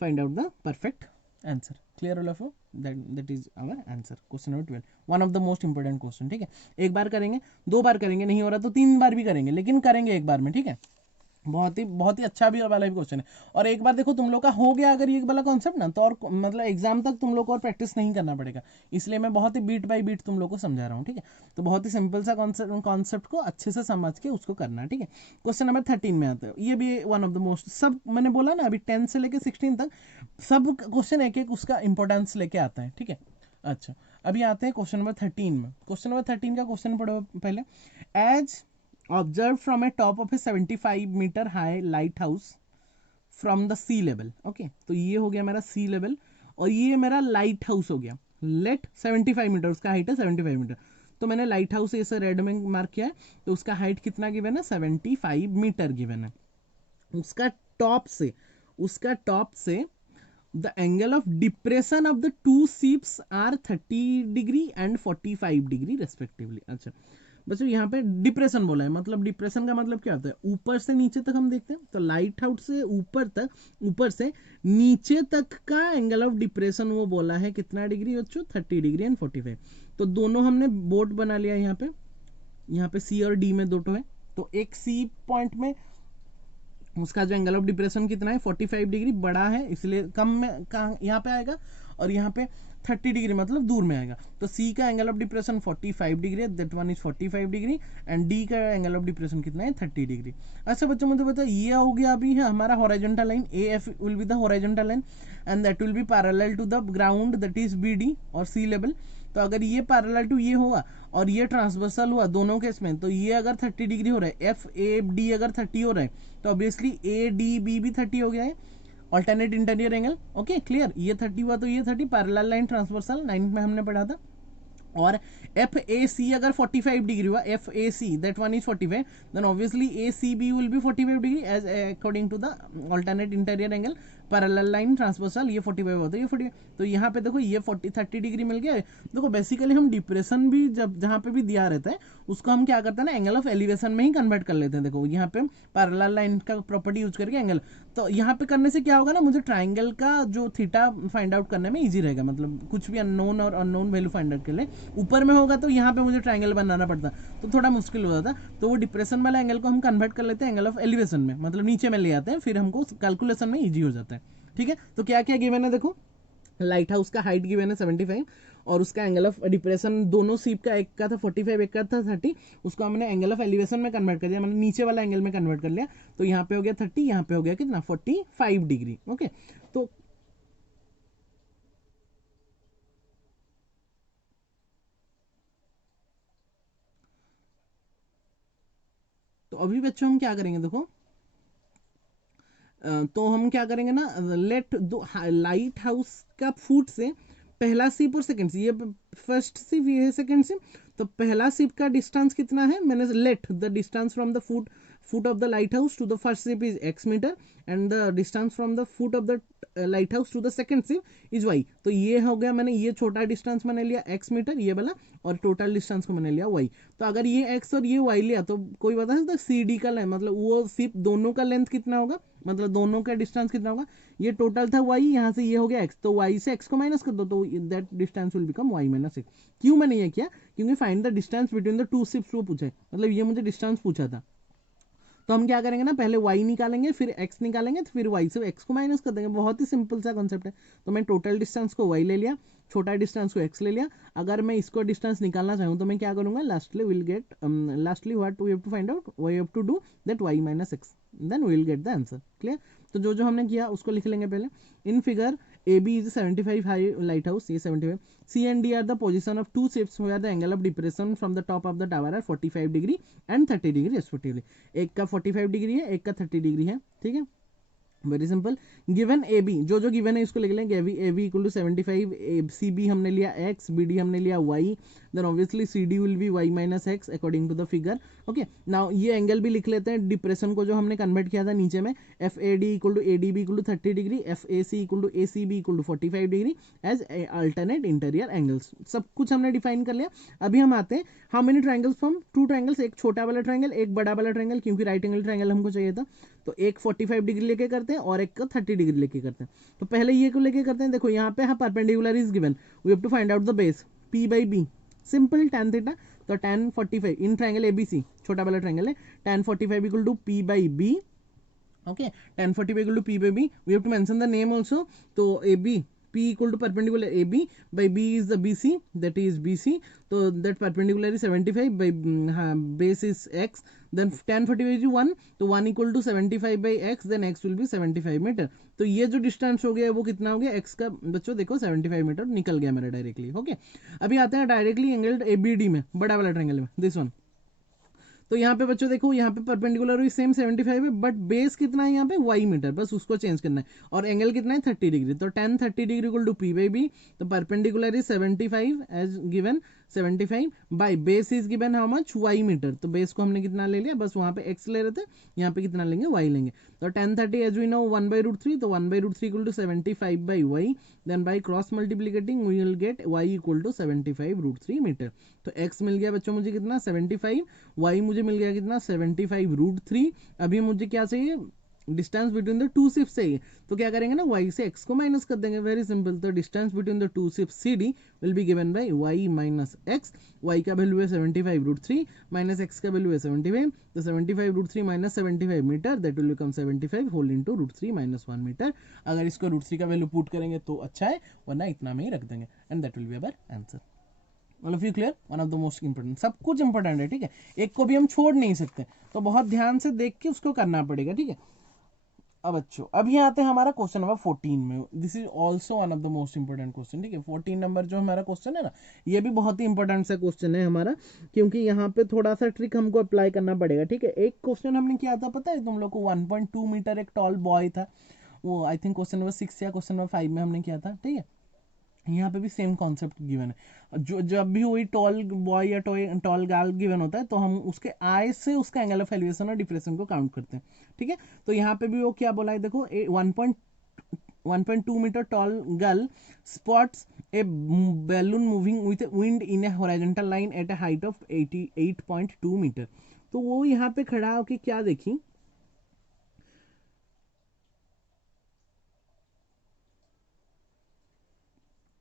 find out the perfect answer, clear all of you, that is our answer, question number 12, one of the most important question, ठीक है। एक बार करेंगे, 2 बार करेंगे, नहीं हो रहा तो 3 बार भी करेंगे, लेकिन करेंगे एक बार में, ठीक है। बहुत ही अच्छा भी वाला भी क्वेश्चन है, और एक बार देखो तुम लोग का हो गया अगर ये वाला कॉन्सेप्ट ना, तो और मतलब एग्जाम तक तुम लोग को और प्रैक्टिस नहीं करना पड़ेगा, इसलिए मैं बहुत ही बीट बाय बीट तुम लोग को समझा रहा हूँ, ठीक है। तो बहुत ही सिंपल सा कॉन्सेप्ट को अच्छे से समझ के उसको करना है, ठीक है। क्वेश्चन नंबर 13 में आते हैं, ये भी वन ऑफ द मोस्ट, सब मैंने बोला ना अभी 10 से लेके 16 तक सब क्वेश्चन एक एक उसका इंपॉर्टेंस लेके आता है, ठीक है। अच्छा अभी आते हैं क्वेश्चन नंबर 13 में। क्वेश्चन नंबर 13 का क्वेश्चन पढ़ो पहले, as observe from a top of a 75 metre high lighthouse from the sea level. Okay, तो ये हो गया मेरा सी लेवल और ये मेरा लाइट हाउस हो गया। लेट 75 मीटर, उसका हाइट है 75 मीटर। तो मैंने लाइट हाउस ऐसे रेड में मार्क किया है, तो उसका हाइट कितना गिवन है, 75 मीटर गिवन है। उसका टॉप से, उसका टॉप से the angle of depression of the two ships are 30 degree and 45 degree respectively. अच्छा बच्चों, यहाँ पे डिप्रेशन बोला है, मतलब डिप्रेशन का मतलब क्या होता है, ऊपर से नीचे तक हम देखते हैं, तो लाइट हाउस से ऊपर तक, ऊपर से नीचे तक का एंगल ऑफ डिप्रेशन वो बोला है कितना डिग्री बच्चों, 30 डिग्री एंड 45। तो दोनों हमने बोट बना लिया यहाँ पे, यहाँ पे सी और डी में दो है। तो एक सी पॉइंट में उसका जो एंगल ऑफ डिप्रेशन कितना है, 45 डिग्री, बड़ा है इसलिए कम में कहाँ यहाँ पे आएगा, और यहाँ पे 30 डिग्री मतलब दूर में आएगा। तो सी का एंगल ऑफ डिप्रेशन 45 डिग्री है, that one is 45 degree, and D का एंगल ऑफ डिप्रेशन कितना है, 30 डिग्री। अच्छा बच्चों मुझे बताओ, ये हो गया अभी है हमारा horizontal line, A F will be the horizontal line and that will be parallel to the ground, that is B D और सी लेवल। तो अगर ये पैरेलल टू ये हुआ और ये ट्रांसवर्सल हुआ दोनों केस में, तो ये अगर 30 डिग्री हो रहा है, एफ ए डी अगर 30 हो रहा है, तो ऑब्वियसली ए डी बी भी 30 हो गया है, alternate interior angle. Okay clear, ये 30 हुआ तो ये 30, पैरेलल लाइन ट्रांसवर्सल 9 में हमने पढ़ा था। और एफ ए सी अगर 45 डिग्री हुआ, F A C that one is 45, then obviously A C B will be 45 degree as according to the alternate interior angle, parallel line transversal ये 45 होता है, ये 40। तो यहाँ पे देखो ये 30 डिग्री मिल गया है। देखो बेसिकली हम डिप्रेशन भी जब जहाँ पे भी दिया रहता है उसको हम क्या करते हैं ना, एंगल ऑफ एलिवेशन में ही कन्वर्ट कर लेते हैं। देखो यहाँ पे पैरेलल लाइन का प्रॉपर्टी यूज करके एंगल, तो यहाँ पे करने से क्या होगा ना, मुझे ट्राइंगल का जो थीटा फाइंड आउट करने में इजी रहेगा, मतलब कुछ भी अननोन और अननोन वैल्यू फाइंड आउट कर ले। ऊपर में होगा तो यहाँ पे मुझे ट्राइंगल बनाना पड़ता तो थोड़ा मुश्किल हो जाता, तो वो डिप्रेशन वाला एंगल को हम कन्वर्ट कर लेते हैं एंगल ऑफ एलिवेशन में, मतलब नीचे में ले आते हैं, फिर हमको कैलकुलेशन में ईजी हो जाता है। ठीक है, तो क्या क्या गिवन है देखो, लाइट हाउस का हाइट गिवन है 75 और उसका एंगल ऑफ डिप्रेशन दोनों सीप का, एक का था 45 एक का था 30, उसको हमने एंगल ऑफ एलिवेशन में कन्वर्ट कर दिया, मतलब नीचे वाला एंगल में कन्वर्ट कर लिया। तो यहाँ पे हो गया 30, यहाँ पे हो गया कितना 45 डिग्री। ओके, तो अभी बच्चों हम क्या करेंगे देखो, तो हम क्या करेंगे ना, लेट दो लाइट हाउस का फुट से पहला सिप और सेकंड सिप, ये फर्स्ट सिप ये है सेकंड सिप, तो पहला सिप का डिस्टेंस कितना है, मैंने let the distance from the foot of the lighthouse to the first ship is x metre and the distance from the foot of the lighthouse to the second ship is y। तो ये हो गया, मैंने ये छोटा distance मैंने लिया x metre ये वाला, और टोटल डिस्टेंस को मैंने लिया y। तो अगर ये x और ये y लिया तो कोई बता सकता है सी डी का लेंथ, मतलब वो सिप दोनों का लेंथ कितना होगा, मतलब दोनों का डिस्टेंस कितना होगा, ये टोटल था y, यहाँ से ये हो गया x, तो y से x को माइनस कर दो तो that distance will become y minus x. क्यों मैंने ये किया, क्योंकि find the distance between the two ships वो पूछा है, मतलब ये मुझे डिस्टेंस पूछा था। तो हम क्या करेंगे ना, पहले y निकालेंगे फिर x निकालेंगे, तो फिर y से x को माइनस कर देंगे, बहुत ही सिंपल सा कॉन्सेप्ट है। तो मैं टोटल डिस्टेंस को y ले लिया, छोटा डिस्टेंस को x ले लिया। अगर मैं इसको डिस्टेंस निकालना चाहूँ तो मैं क्या करूंगा, lastly will get lastly what we have to find out, we have to do that y minus x, then we will get the answer. Clear, तो जो जो हमने किया उसको लिख लेंगे पहले। In figure A B is 75 high lighthouse, ये 75, C and D are the position of two ships where the angle of depression from the top of the tower are 45 degree and 30 degree respectively. एक का 45 degree है, एक का 30 degree है। ठीक है, very simple. Given A B, जो जो गिवन है इसको लिख लेंगे, A B equal to 75, C B हमने लिया x, बी डी हमने लिया y, then obviously C D will be y minus x according to the figure. Okay, now ये एंगल भी लिख लेते हैं, डिप्रेशन को जो हमने कन्वर्ट किया था नीचे में, F A D equal to A D B equal to 30 degree, F A C equal to A C B equal to 45 degree as alternate interior angles. सब कुछ हमने डिफाइन कर लिया। अभी हम आते हैं, how many triangles from two triangles, एक छोटा वाला ट्राइंगल एक बड़ा वाला ट्राइंगल, क्योंकि राइट एंगल ट्राइंगल हमको चाहिए था, तो एक 45 डिग्री लेके करते हैं और एक का 30 डिग्री लेके करते हैं। तो पहले ये को लेके करते हैं, देखो यहाँ पे perpendicular is given, we have to find out the base p by B, simple tan theta. तो tan 45 इन ट्राइंगल एबीसी, छोटा वाला ट्राइंगल है, tan 45 equal to p by B. Okay, tan 45 equal to p by B, we have to mention the name also. तो ab p equal to perpendicular ab by b is the bc, that is bc, so that perpendicular is 75 by base is x, then tan 45 is 1, तो 1 equal to 75 by x, then x will be 75 metre. तो ये जो distance हो गया वो कितना हो गया, x का बच्चों देखो 75 मीटर निकल गया मेरा डायरेक्टली। ओके, अभी आते हैं directly angle A B D में, बड़ा वाला ट्रायंगल में, दिस वन। तो यहाँ पे बच्चों देखो, यहाँ पे परपेंडिकुलर भी सेम 75 है, बट बेस कितना है यहाँ पे y मीटर, बस उसको चेंज करना है, और एंगल कितना है 30 डिग्री, तो tan 30 degree equal to p by b, तो perpendicular is 75 as given 75 by base is given how much y metre, तो बेस को हमने कितना ले लिया, बस वहाँ पे x ले रहे थे, यहाँ पे कितना लेंगे y लेंगे, तो tan 30 एज वी नो 1/√3, तो 1/√3 equal to 75 by y, then by cross multiplicating we will get y equal to 75√3 metre. तो x मिल गया बच्चों मुझे कितना 75, y मुझे मिल गया कितना 75√3। अभी मुझे क्या चाहिए, distance between the two ships चाहिए, तो क्या करेंगे ना y से x को माइनस कर देंगे, वेरी सिंपल। तो distance between the two ships CD will be given bye y minus x, y का वैल्यू है 75√3 माइनस x का वैल्यू है 75, तो 75√3 minus 75 metre, that will become 75 whole into √3 minus 1 metre. अगर इसको √3 का वैल्यू पुट करेंगे तो अच्छा है, वरना इतना में ही रख देंगे, and that will be our answer. All of you clear? One of the most important, सब कुछ इंपोर्टेंट है, ठीक है, एक को भी हम छोड़ नहीं सकते, तो बहुत ध्यान से देख के उसको करना पड़ेगा, ठीक है। अब बच्चों अब यहाँ आते हैं हमारा क्वेश्चन नंबर 14 में, this is also one of the most important question, ठीक है। 14 नंबर जो हमारा क्वेश्चन है ना, ये भी बहुत ही इंपॉर्टेंट सा क्वेश्चन है हमारा, क्योंकि यहाँ पे थोड़ा सा ट्रिक हमको अप्लाई करना पड़ेगा, ठीक है। एक क्वेश्चन हमने किया था पता है तुम लोग को, 1.2 मीटर एक टॉल बॉय था, वो आई थिंक क्वेश्चन नंबर 6 या क्वेश्चन नंबर 5 में हमने किया था, ठीक है। यहाँ पे भी सेम कॉन्सेप्ट गिवन है, जो जब भी वही टॉल बॉय या टॉल गर्ल गिवन होता है, तो हम उसके आई से उसका एंगल ऑफ एलिवेशन और डिप्रेशन को काउंट करते हैं, ठीक है। तो यहाँ पे भी वो क्या बोला है देखो, 1.2 metre tall girl spots a balloon moving with wind in a horizontal line at a height of 88.2 metre. तो वो यहाँ पे खड़ा होकर क्या देखी,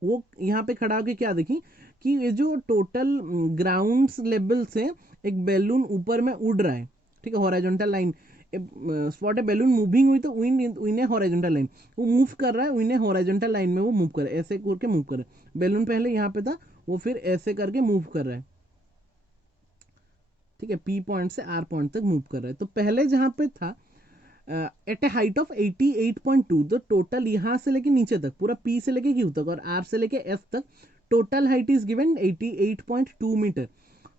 वो यहाँ पे खड़ा होकर क्या देखी कि ये जो टोटल ग्राउंड लेवल से एक बैलून ऊपर में उड़ रहा है, ठीक है, हॉरिजॉन्टल लाइन स्पॉट ए बैलून मूविंग हुई तो wind in a horizontal line, वो मूव कर रहा है इन ए हॉरिजॉन्टल लाइन में, वो मूव कर रहा है, ऐसे करके मूव कर रहा है, बैलून पहले यहाँ पे था, वो फिर ऐसे करके मूव कर रहा है, ठीक है, पी पॉइंट से आर पॉइंट तक मूव कर रहा है। तो पहले जहाँ पे था एट ए हाइट ऑफ 88.2, तो टोटल यहाँ से लेके नीचे तक पूरा पी से लेके क्यू तक और आर से लेके एफ तक total height is given 88.2 metre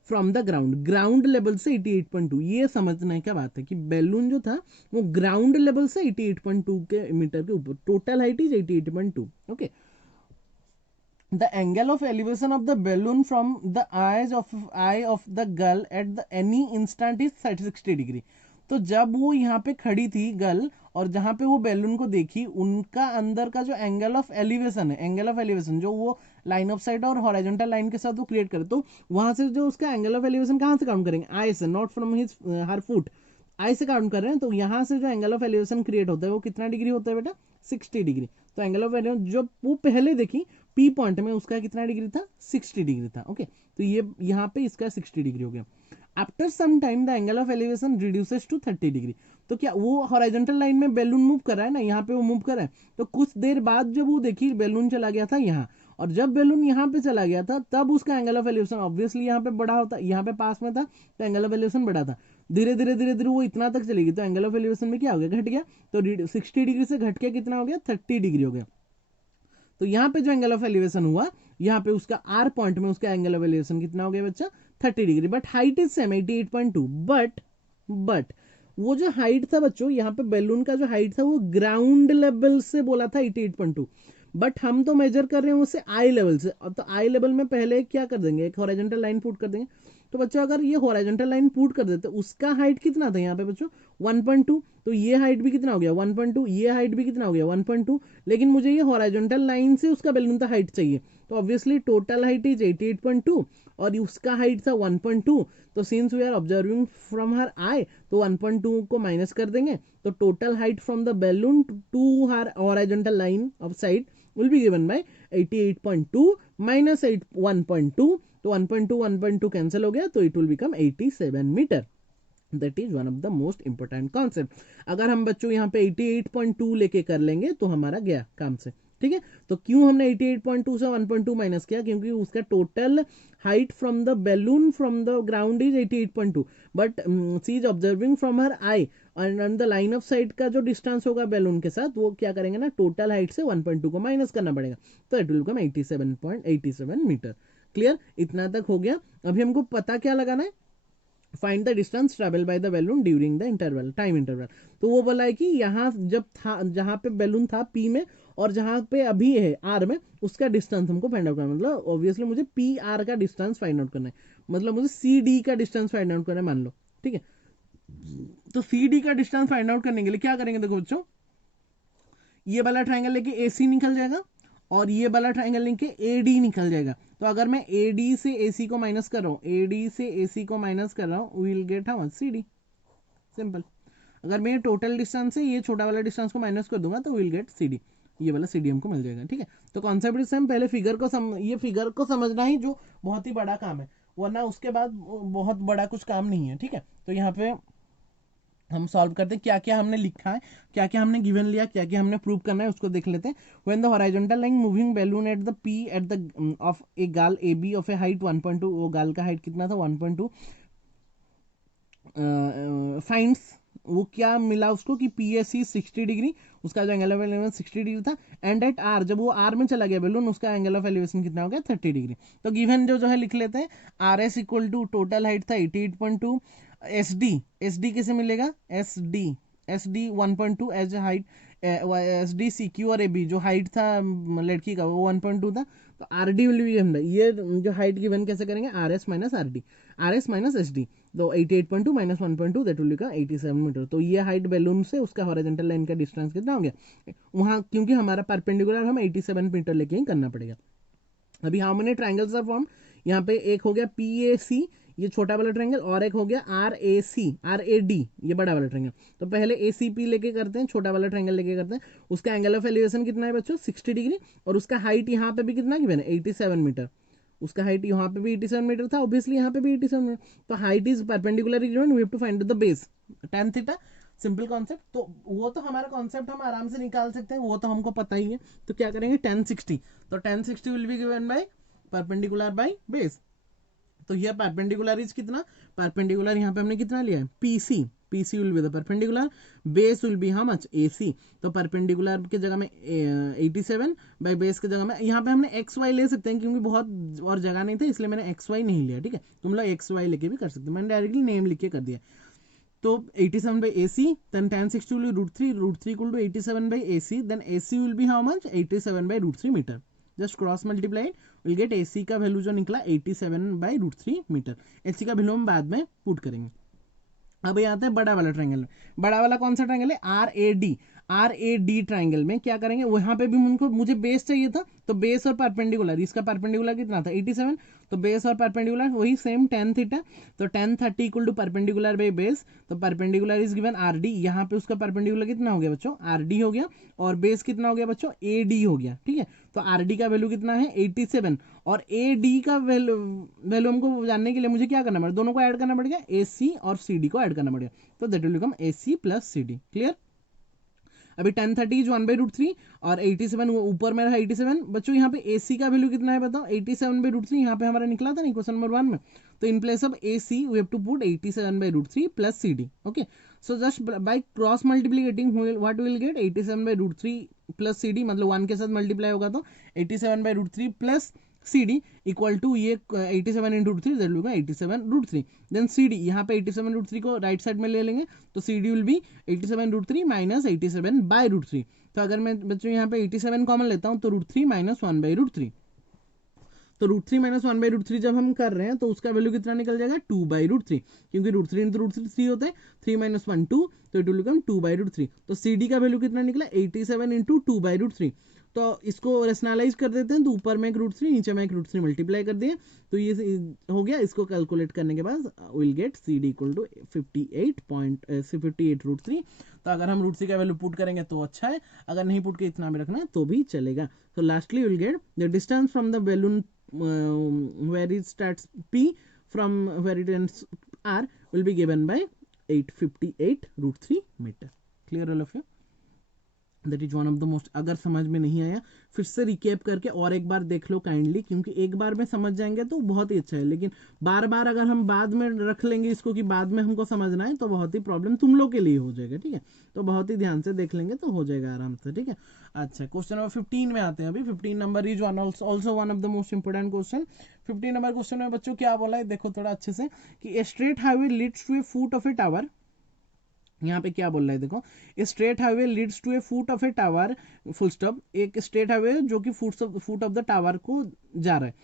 from the ground, ground level से 88.2। ये समझने का बात है कि बैलून जो था वो ग्राउंड लेवल से 88.2 के मीटर के ऊपर, total height is 88.2, okay. The angle of elevation of the balloon from the eye of the girl at the any instant is 60 degree. तो जब वो यहाँ पे खड़ी थी गर्ल और जहाँ पे वो बैलून को देखी, उनका अंदर का जो एंगल ऑफ एलिवेशन है, एंगल ऑफ एलिवेशन जो वो लाइन ऑफ साइट और हॉरिजॉन्टल लाइन के साथ वो क्रिएट करे, तो वहां से जो उसका एंगल ऑफ एलिवेशन कहाँ से काउंट करेंगे, I say, not from his her foot, I say count कर रहे हैं। तो यहाँ से जो एंगल ऑफ एलिवेशन क्रिएट होता है वो कितना डिग्री होता है बेटा, 60 डिग्री। तो एंगल ऑफ एलिवेशन जो वो पहले देखी पी पॉइंट में, उसका कितना डिग्री था, 60 डिग्री था, ओके। तो ये यहाँ पे इसका 60 डिग्री हो गया। After some time the angle of elevation reduces to 30 degree. तो क्या वो हॉरिजॉन्टल लाइन में बैलून मूव कर रहा है ना, यहाँ पे वो मूव कर रहा है, तो कुछ देर बाद जब वो देखी बैलून चला गया था यहाँ, और जब बैलून यहाँ पे चला गया था तब उसका एंगल ऑफ एलिवेशन ऑब्वियसली यहाँ पे बड़ा होता, यहाँ पे पास में था तो एंगल ऑफ एलिवेशन बड़ा था, धीरे धीरे धीरे धीरे वो इतना तक चलेगी, तो एंगल ऑफ एलिवेशन में क्या हो गया, घट गया, तो 60 डिग्री से घट के कितना हो गया, 30 डिग्री हो गया। तो यहाँ पे जो एंगल ऑफ एलिवेशन हुआ, यहाँ पे उसका आर पॉइंट में उसका एंगल ऑफ एलिवेशन कितना हो गया बच्चा, 30 degree, but height is same 88.2, but वो जो हाइट था बच्चों, यहाँ पे बैलून का जो हाइट था वो ग्राउंड लेवल से बोला था 88.2, बट हम तो मेजर कर रहे हैं उससे आई लेवल से, तो आई लेवल में पहले क्या कर देंगे, एक हॉरिजॉन्टल लाइन पुट कर देंगे। तो बच्चों अगर ये हॉरिजॉन्टल लाइन पुट कर देते, उसका हाइट कितना था यहाँ पे बच्चों 1.2, तो ये हाइट भी कितना हो गया 1.2, ये हाइट भी कितना हो गया 1.2, लेकिन मुझे ये हॉरिजॉन्टल लाइन से उसका बैलून का हाइट चाहिए, तो ऑब्वियसली टोटल हाइट इज 88.2 और उसका हाइट था 1.2, तो since we are observing from her eye, तो 1.2 को माइनस कर देंगे, तो total height from the balloon to her horizontal line of sight will be given by 88.2 minus 1.2, तो 1.2 कैंसिल हो गया, तो it will become 87 metre. That is one of the most important concept. अगर हम बच्चों यहाँ पे 88.2 लेके कर लेंगे तो हमारा गया काम से, ठीक है। तो क्यों हमने 88.2 से 1.2 माइनस किया, क्योंकि उसका total height from the balloon from the ground is 88.2, but she is observing from her eye and the line of sight का जो डिस्टेंस होगा बैलून के साथ, वो क्या करेंगे ना, टोटल हाइट से 1.2 को माइनस करना पड़ेगा, तो it will become 87.87 metre. Clear, इतना तक हो गया। अभी हमको पता क्या लगाना है, find the distance travel by the balloon during the interval, time interval. तो वो बोला है कि यहाँ जब था, जहाँ पे बैलून था पी में और जहाँ पे अभी है आर में, उसका डिस्टेंस हमको फाइंड आउट करना है। मतलब ऑब्वियसली मुझे पी आर का डिस्टेंस फाइंड आउट करना है, मतलब मुझे सी डी का डिस्टेंस फाइंड आउट करना है मान लो, ठीक है। तो सी डी का डिस्टेंस फाइंड आउट करने के लिए क्या करेंगे, देखो बच्चों, ये वाला ट्राइंगल लेके ए सी निकल जाएगा और ये वाला ट्राइंगल लेके ए डी निकल जाएगा। तो अगर मैं ए डी से ए सी को माइनस कर रहा हूँ, ए डी से ए सी को माइनस कर रहा हूँ, will get how much, C D, simple. अगर मैं टोटल डिस्टेंस से ये छोटा वाला डिस्टेंस को माइनस कर दूंगा तो विल गेट सी डी, ये वाला सी डी हमको मिल जाएगा, ठीक है। तो कॉन्सेप्ट सेम, पहले फिगर को ये फिगर को समझना ही जो बहुत ही बड़ा काम है, वरना उसके बाद बहुत बड़ा कुछ काम नहीं है, ठीक है। तो यहाँ पे हम सॉल्व करते हैं, क्या क्या हमने लिखा है, क्या क्या हमने गिवन लिया, क्या क्या हमने प्रूव करना है, उसको देख लेते हैं। When the horizontal line moving balloon at the P at the of a girl A B of a height 1.2, वो गाल का हाइट कितना था 1.2, फाइंड्स, वो क्या मिला उसको कि पी एस सी 60 डिग्री, उसका जो एंगल ऑफ एलिवेशन 60 डिग्री था, एंड एट आर, जब वो आर में चला गया बैलून, उसका एंगल ऑफ एलिवेशन कितना हो गया 30 डिग्री। तो गिवन जो है लिख लेते हैं, R S equal to total height था 88.2, एस डी, एस डी कैसे मिलेगा, S D 1.2 as height, S D C Q और ए बी जो हाइट था लड़की का वो 1.2 था। तो आर डी विल बी, ये जो हाइट गिवन कैसे करेंगे, R S minus R D, R S minus S D. तो 88.2 minus 1.2 that will become 87 metre. तो ये हाइट बैलून से उसका हॉरिजॉन्टल लाइन का डिस्टेंस कितना हो गया वहाँ, क्योंकि हमारा परपेंडिकुलर हम 87 मीटर लेके ही करना पड़ेगा। अभी how many triangles are form, यहाँ पे एक हो गया पी ए सी, ये छोटा वाला ट्रायंगल, और एक हो गया R A C, R A D, ये बड़ा वाला ट्रायंगल। तो पहले ए सी पी लेके करते हैं, छोटा वाला ट्रायंगल लेके करते हैं। उसका एंगल ऑफ एलिवेशन कितना है बच्चों 60 डिग्री, और उसका हाइट यहाँ पे भी कितना गिवन है 87 मीटर। उसका हाइट यहाँ पे भी 87 मीटर था, ऑब्वियसली यहाँ पे भी 87 मीटर। तो height is perpendicular given, we have to find the base, tan theta, simple concept. तो वो तो हमारा कॉन्सेप्ट हम आराम से निकाल सकते हैं, वो तो हमको पता ही है। तो क्या करेंगे tan 60, तो tan 60 will be given by perpendicular by base. तो ये परपेंडिकुलर इज कितना, परपेंडिकुलर यहाँ पे हमने कितना लिया है PC, PC will be the perpendicular, base will be how much AC. तो परपेंडिकुलर के जगह में 87 बाय बेस के जगह में, यहाँ पे हमने एक्स वाई ले सकते हैं क्योंकि बहुत और जगह नहीं था, इसलिए मैंने एक्स वाई नहीं लिया, ठीक है। तुम लोग एक्स वाई लेके भी कर सकते हो, मैंने डायरेक्टली नेम लिख के कर दिया। तो 87 by AC, then tan 60 will be root 3 equal to 87 by AC, then AC will be how much 87 by root 3 metre. Just cross multiply, will get AC का वैल्यू जो निकला 87 by root 3 मीटर। AC का value हम बाद में put करेंगे। अब ये आता है बड़ा वाला ट्रायंगल में, बड़ा वाला कौन सा ट्रायंगल है R A D, R A D triangle में क्या करेंगे, वहां पे भी उनको मुझे बेस चाहिए था, तो बेस और परपेंडिकुलर, इसका परपेंडिकुलर कितना था 87, तो बेस और परपेंडिकुलर वही सेम tan थीटा। तो tan 30 equal to perpendicular by base, तो perpendicular is given R D, यहाँ पे उसका परपेंडिकुलर कितना हो गया बच्चों आर डी हो गया, और बेस कितना हो गया बच्चों ए डी हो गया, ठीक है। तो आर डी का वैल्यू कितना है 87, और ए डी का वैल्यू हमको जानने के लिए मुझे क्या करना पड़ेगा, दोनों को ऐड करना पड़ेगा, ए सी और सी डी को ऐड करना पड़ेगा। तो that will become A C plus C D, clear. अभी tan 30 इज 1/√3 और 87 ऊपर में रहा 87। बच्चों यहाँ पे AC का वैल्यू कितना है बताओ 87/√3, यहाँ पे हमारा निकला था नहीं क्वेश्चन नंबर 1 में। तो in place of AC we have to put 87/√3 plus CD, okay. So just by cross multiplicating what will get 87/√3 plus CD, मतलब 1 के साथ मल्टीप्लाई होगा तो 87/√3 plus C D equal to ये 87 into root three, that will be 87√3। Then C D यहाँ पे 87√3 को right side में ले लेंगे, तो C D will be 87√3 minus 87/√3। तो अगर मैं बच्चों यहाँ पे 87 कॉमन लेता हूँ तो √3 माइनस 1/√3। तो √3 माइनस 1/√3 जब हम कर रहे हैं तो उसका वैल्यू कितना निकल जाएगा 2/√3, क्योंकि √3 इंटू √3 3 होता है, 3 माइनस 1 2, तो इट विल बिकम 2/√3। तो सी डी का वैल्यू कितना निकला 87 इंटू 2/√3। तो इसको रेशनलाइज कर देते हैं, तो ऊपर में एक √3 नीचे में एक √3 मल्टीप्लाई कर दिए, तो ये हो गया। इसको कैलकुलेट करने के बाद will get C D equal to 58.58√3। तो अगर हम √3 का वैल्यू पुट करेंगे तो अच्छा है, अगर नहीं पुट के इतना भी रखना तो भी चलेगा। तो lastly will get the distance from the balloon where it starts P from where it ends R will be given by 858√3 meter. Clear all of you? That is one of the most. अगर समझ में नहीं आया फिर से recap करके और एक बार देख लो काइंडली, क्योंकि एक बार में समझ जाएंगे तो बहुत ही अच्छा है, लेकिन बार बार अगर हम बाद में रख लेंगे इसको कि बाद में हमको समझना है तो बहुत ही प्रॉब्लम तुम लोग के लिए हो जाएगा, ठीक है। तो बहुत ही ध्यान से देख लेंगे तो हो जाएगा आराम से, ठीक है। अच्छा, क्वेश्चन नंबर 15 में आते हैं अभी। 15 number is one also one of the most important question. 15 number question में बच्चों क्या बोला है देखो थोड़ा अच्छे से, कि a straight highway leads to a foot of a tower. यहाँ पे क्या बोल रहा है देखो, straight highway leads to a foot of a tower, full stop. एक स्ट्रेट हाईवे जो कि फुट ऑफ द टावर को जा रहा है।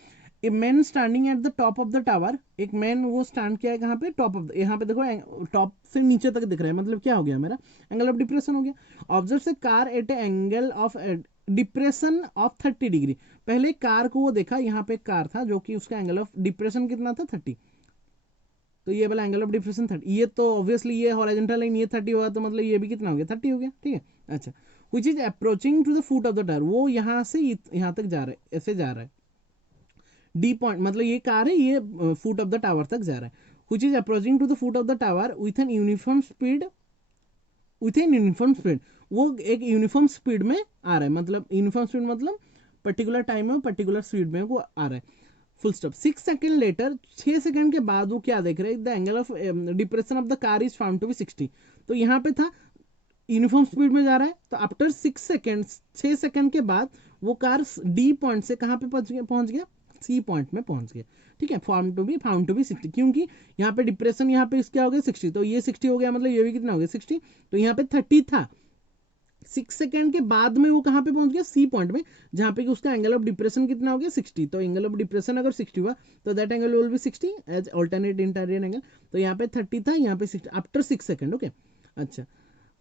A man standing at the top of the tower, एक मैन वो स्टैंड किया है कहाँ पे, टॉप ऑफ द, यहाँ पे देखो टॉप से नीचे तक दिख रहा है, मतलब क्या हो गया मेरा एंगल ऑफ डिप्रेशन हो गया। Observe a car eight A angle of depression of 30 degree. पहले कार को वो देखा, यहाँ पे कार था जो कि उसका एंगल ऑफ डिप्रेशन कितना था 30, तो ये वाला एंगल ऑफ डिफ्रेक्शन 30, ये तो ऑब्वियसली ये हॉरिजॉन्टल लाइन ये 30 होगा, तो मतलब ये भी कितना हो गया 30 हो गया, ठीक है। अच्छा, which is approaching to the foot of the tower, वो यहाँ से यहाँ तक जा रहा है, ऐसे जा रहा है। डी पॉइंट मतलब ये कार है, ये फुट ऑफ द टावर तक जा रहा है। Which is approaching to the foot of the tower with an uniform speed, वो एक यूनिफॉर्म स्पीड में आ रहा है, मतलब यूनिफॉर्म स्पीड मतलब पर्टिकुलर टाइम में पर्टिकुलर स्पीड में वो आ रहा है। Full stop. 6 second later, 6 second के बाद वो क्या देख रहे हैं, the angle of depression of the car is found to be 60। तो यहाँ पे था यूनिफॉर्म स्पीड में जा रहा है, तो आफ्टर 6 सेकंड, 6 सेकंड के बाद वो कार डी पॉइंट से कहाँ पे पहुंच गया, सी पॉइंट में पहुंच गया, ठीक है। फाउंड टू बी 60, क्योंकि यहाँ पे डिप्रेशन यहाँ पे इसका हो गया 60, तो ये 60 हो गया, मतलब ये भी कितना हो गया 60, तो यहाँ पे 30 था। 6 सेकंड के बाद में वो कहाँ पे पहुंच गया, सी पॉइंट में, जहां पे कि उसका एंगल ऑफ डिप्रेशन कितना हो गया 60। तो एंगल ऑफ डिप्रेशन अगर 60 हुआ तो that angle will be 60 as alternate interior angle. तो यहाँ पे 30 था, यहाँ पे 60 आफ्टर 6 सेकंड, ओके। अच्छा,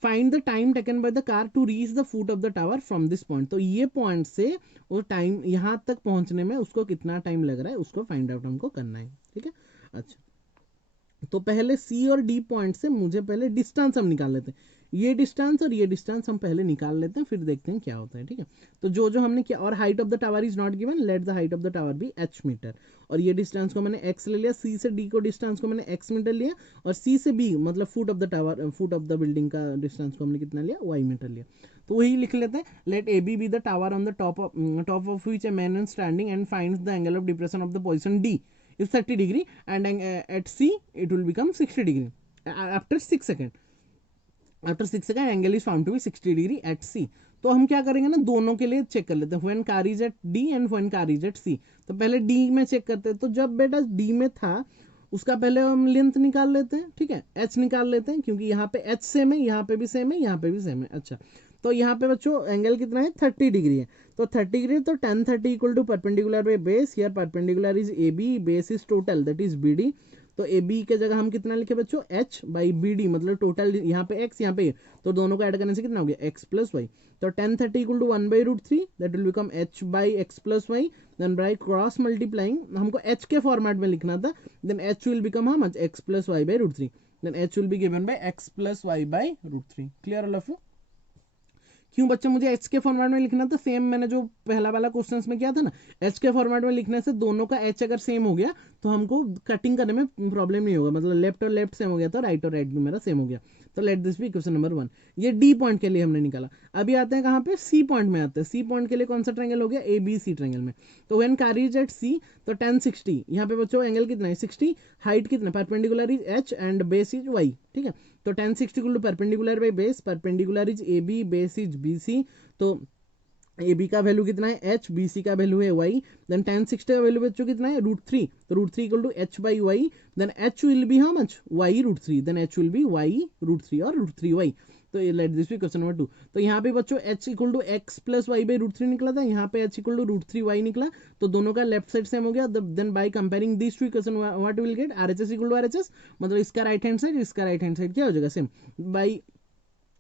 find the time taken by the car to reach the foot of the tower from this point. तो ये पॉइंट से वो टाइम यहाँ तक पहुंचने में उसको कितना टाइम लग रहा है, उसको फाइंड आउट हमको करना है, ठीक है। अच्छा, तो पहले सी और डी पॉइंट से मुझे पहले डिस्टेंस हम निकाल लेते हैं, ये डिस्टेंस और ये डिस्टेंस हम पहले निकाल लेते हैं, फिर देखते हैं क्या होता है, ठीक है। तो जो हमने किया, और height of the tower is not given, let the height of the tower be h metre. और ये डिस्टेंस को मैंने x ले लिया, सी से डी को डिस्टेंस को मैंने x मीटर लिया, और सी से बी मतलब foot of the tower, foot of the building का डिस्टेंस को हमने कितना लिया, y मीटर लिया। तो वही लिख लेते हैं, let A B the tower on the top of which a man is standing and finds the angle of depression of the position D is 30 degree, and at C it will become 60 degree after 6 second, after 6 second angle is found to be 60 degree at C. तो हम क्या करेंगे ना, दोनों के लिए check कर लेते हैं, when car is at D and when car is at C. तो पहले डी में चेक करते हैं, तो जब बेटा डी में था उसका पहले हम लेंथ निकाल लेते हैं, ठीक है, एच निकाल लेते हैं, क्योंकि यहाँ पे एच सेम है, यहाँ पे भी सेम है, यहाँ पे भी सेम है। अच्छा, तो यहाँ पे बच्चों एंगल कितना है 30 डिग्री है, तो 30 डिग्री, तो tan 30 equal to perpendicular by base, here perpendicular is A B, base is total that is B D. तो ए बी के जगह हम कितना लिखे बच्चों, h बाई बी डी, मतलब टोटल यहाँ पे x यहाँ पे a, तो दोनों को ऐड करने से कितना हो गया x प्लस वाई। तो tan 30 equal to 1/√3 that will become h by x plus y, then by cross multiplying, हमको h के फॉर्मेट में लिखना था, then h will become how much, x plus y by √3, then h will be given by x plus y by √3। Clear all of you? क्यों बच्चा मुझे H के format में लिखना था, सेम मैंने जो पहला वाला क्वेश्चन में किया था ना, एच के फॉर्मेट में लिखने से दोनों का एच अगर सेम हो गया तो हमको कटिंग करने में प्रॉब्लम नहीं होगा, मतलब लेफ्ट और लेफ्ट सेम हो गया था, राइट और राइट भी मेरा सेम हो गया। तो let this be question number 1। ये डी पॉइंट के लिए हमने निकाला। अभी आते हैं कहाँ पे, सी पॉइंट में आते हैं। सी पॉइंट के लिए कौन सा ट्रायंगल हो गया, ए बी सी ट्रायंगल में। तो when car is at C, तो tan 60, यहाँ पे बच्चों एंगल कितना है 60, हाइट कितना, perpendicular is h and base is y, ठीक है। तो tan 60 equal to perpendicular by base, perpendicular is A B, base is B C, तो ए बी का वैल्यू कितना है h, बी सी का वैल्यू है y, देन tan 60 का वैल्यू बच्चों कितना है √3, तो √3 equal to h by y, then h will be how much, y √3, then h will be y √3 और √3y। तो ये let this be question number 2। तो यहाँ पे बच्चों h equal to x plus y by √3 निकला था, यहाँ पे h इक्वल टू √3y निकला, तो दोनों का लेफ्ट साइड सेम हो गया। Then by comparing this to equation what will get, RHS equal to RHS, मतलब इसका राइट हैंड साइड इसका राइट हैंड साइड क्या हो जाएगा same. By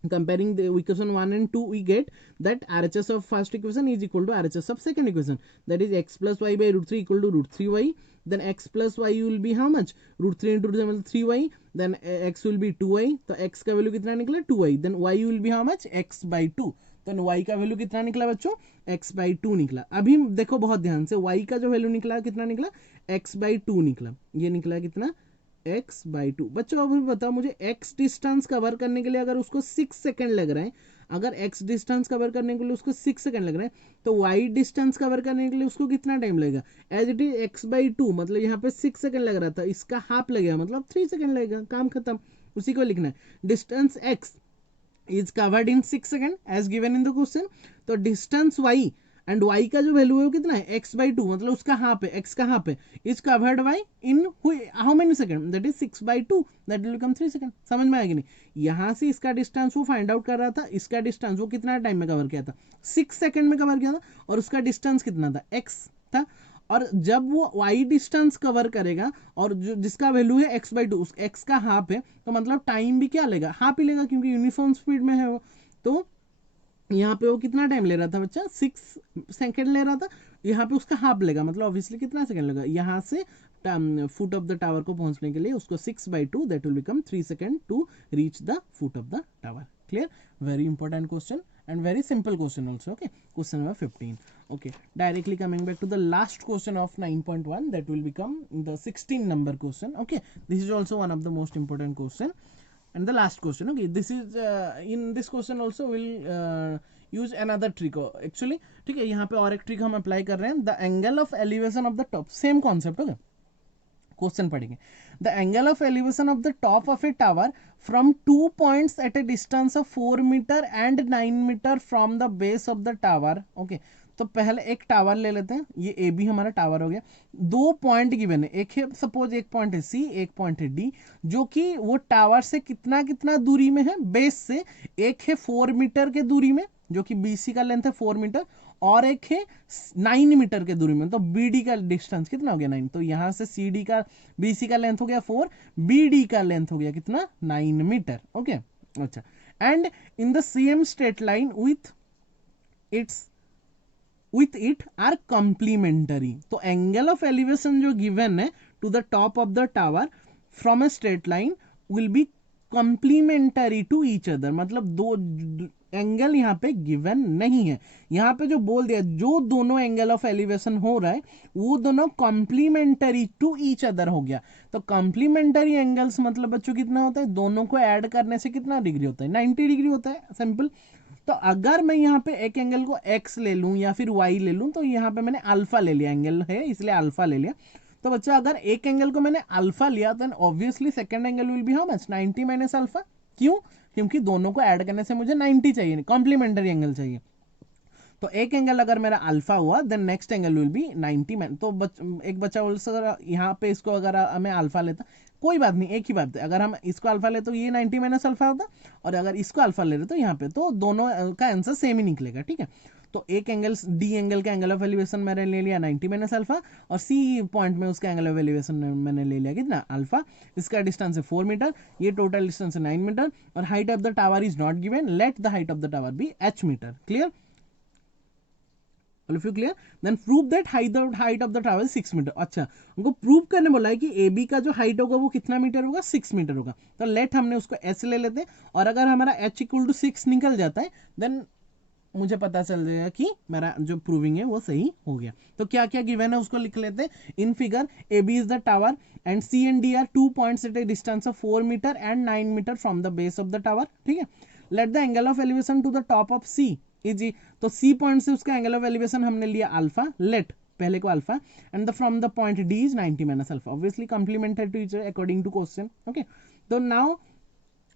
comparing the equation 1 and 2 we get that RHS of first equation is equal to RHS of second equation, that is x plus y by √3 equal to √3y, then x plus y will be how much, √3 into मतलब 3y, then x will be 2y, तो x का value कितना निकला 2y, then y will be how much, x by 2, तो y का value कितना निकला बच्चों, x by 2 निकला। अभी देखो बहुत ध्यान से, y का जो वैल्यू निकला कितना निकला, x by 2 निकला, ये निकला कितना x by 2। बच्चों अभी बताओ मुझे, x डिस्टेंस कवर करने के लिए अगर उसको 6 सेकंड लग रहा है, अगर x डिस्टेंस कवर करने के लिए उसको 6 सेकंड लग रहा है, तो y डिस्टेंस कवर करने के लिए उसको कितना टाइम लगेगा? एज इट इज x/2, मतलब यहाँ पे 6 सेकंड लग रहा था, इसका हाफ लगेगा मतलब 3 सेकंड लगेगा, काम खत्म। उसी को लिखना है, distance x is covered in 6 second as given in the question. तो डिस्टेंस y एंड y का जो वैल्यू है वो कितना है? x/2, मतलब उसका हाफ है, x का हाफ है, is covered by in how many second? That is 6/2, that will become 3 second. समझ में आएगी नहीं? यहां से इसका डिस्टेंस वो फाइंड आउट कर रहा था, इसका डिस्टेंस वो कितना टाइम में कवर किया था? 6 सेकंड में कवर किया था, और उसका डिस्टेंस कितना था? x था। और जब वो y डिस्टेंस कवर करेगा और जो जिसका वैल्यू है x/2, उस x का हाफ है, तो मतलब टाइम भी क्या लेगा? हाफ ही लेगा, क्योंकि यूनिफॉर्म स्पीड में है वो। तो यहाँ पे वो कितना टाइम ले रहा था बच्चा? 6 सेकंड ले रहा था, यहाँ पे उसका हाफ लेगा, मतलब ऑब्वियसली कितना सेकंड लगा यहाँ से फुट ऑफ द टावर को पहुंचने के लिए? उसको 6/2, that will become 3 second to reach the foot of the tower. Clear? Very important question and very simple question also. Okay, question number 15. Okay, directly coming back to the last question of 9.1, that will become the 16 number question. Okay, this is also one of the most important question and the last question. Okay, this is in this question also we'll use another trick actually. ठीक है, यहाँ पे और एक trick हम apply कर रहे हैं, the angle of elevation of the top, same concept. Okay, question पढ़ेंगे, the angle of elevation of the top of a tower from 2 points at a distance of 4 metre and 9 metre from the base of the tower. Okay, तो पहले एक tower ले लेते हैं, ये A B हमारा tower हो गया, 2 पॉइंट गिवन है, एक है सपोज एक पॉइंट है सी, एक पॉइंट है डी, जो कि वो टावर से कितना कितना दूरी में है? बेस से। एक है 4 मीटर के दूरी में, जो कि बीसी का लेंथ है 4 मीटर, और एक है 9 मीटर के दूरी में। तो बीडी का डिस्टेंस कितना हो गया? 9। तो यहां से सीडी का, बीसी का लेंथ हो गया 4, बीडी का लेंथ हो गया कितना? 9 मीटर। ओके, अच्छा, and in the same straight line with it are complementary। तो एंगल ऑफ एलिवेशन जो गिवन है to the top of the tower from a straight line will be complementary to each other, मतलब दो angle यहाँ पे given नहीं है। यहाँ पे जो बोल दिया, जो दोनों एंगल ऑफ एलिवेशन हो रहा है वो दोनों कॉम्प्लीमेंटरी टू ईच अदर हो गया। तो कॉम्प्लीमेंटरी एंगल्स मतलब बच्चों कितना होता है? दोनों को ऐड करने से कितना डिग्री होता है? 90 डिग्री होता है, सिंपल। तो अगर मैं यहाँ पे एक एंगल को x ले लूं या फिर y ले लूं, तो यहाँ पे मैंने अल्फा ले लिया, एंगल है इसलिए अल्फा ले लिया। तो बच्चा अगर एक एंगल को मैंने अल्फा लिया, then obviously second angle will be how much? 90 minus alpha. क्यों? क्योंकि दोनों को ऐड करने से मुझे 90 चाहिए, कॉम्प्लीमेंटरी एंगल चाहिए। तो एक एंगल अगर मेरा अल्फा हुआ, then next angle will be 90। तो एक बच्चा बोल सकता यहाँ पे इसको अगर हमें अल्फा लेता, कोई बात नहीं, एक ही बात है, अगर हम इसको अल्फा ले तो ये 90 माइनस अल्फा होता, और अगर इसको अल्फा ले रहे तो यहाँ पे, तो दोनों का आंसर सेम ही निकलेगा। ठीक है, तो एक एंगल डी एंगल का एंगल ऑफ एलिवेशन मैंने ले लिया 90 माइनस अल्फा, और सी पॉइंट में उसका एंगल ऑफ एलिवेशन मैंने ले लिया कितना? अल्फा। इसका डिस्टेंस है 4 मीटर, ये टोटल डिस्टेंस है 9 मीटर, और height of the tower is not given, let the height of the tower be h metre. Clear? All of you clear? Then prove that height of the tower is 6 metre. अच्छा, उनको prove करने बोला है कि ए B का जो height होगा वो कितना मीटर होगा? 6 मीटर होगा। तो लेट हमने उसको एस ले लेते हैं, और अगर हमारा h इक्वल टू 6 निकल जाता है, देन मुझे पता चल जाएगा कि मेरा जो प्रूविंग है वो सही हो गया। तो क्या क्या गिवन है उसको लिख लेते हैं। In figure A B is the tower and C and D are 2 points at a distance of 4 metre and 9 metre from the base of the tower. ठीक है, let the angle of elevation to the top of C is, तो सी point से उसका angle of elevation हमने लिया alpha, let पहले को alpha, and the from the point D is 90 minus alpha, obviously complementary to each other according to question. Okay, तो now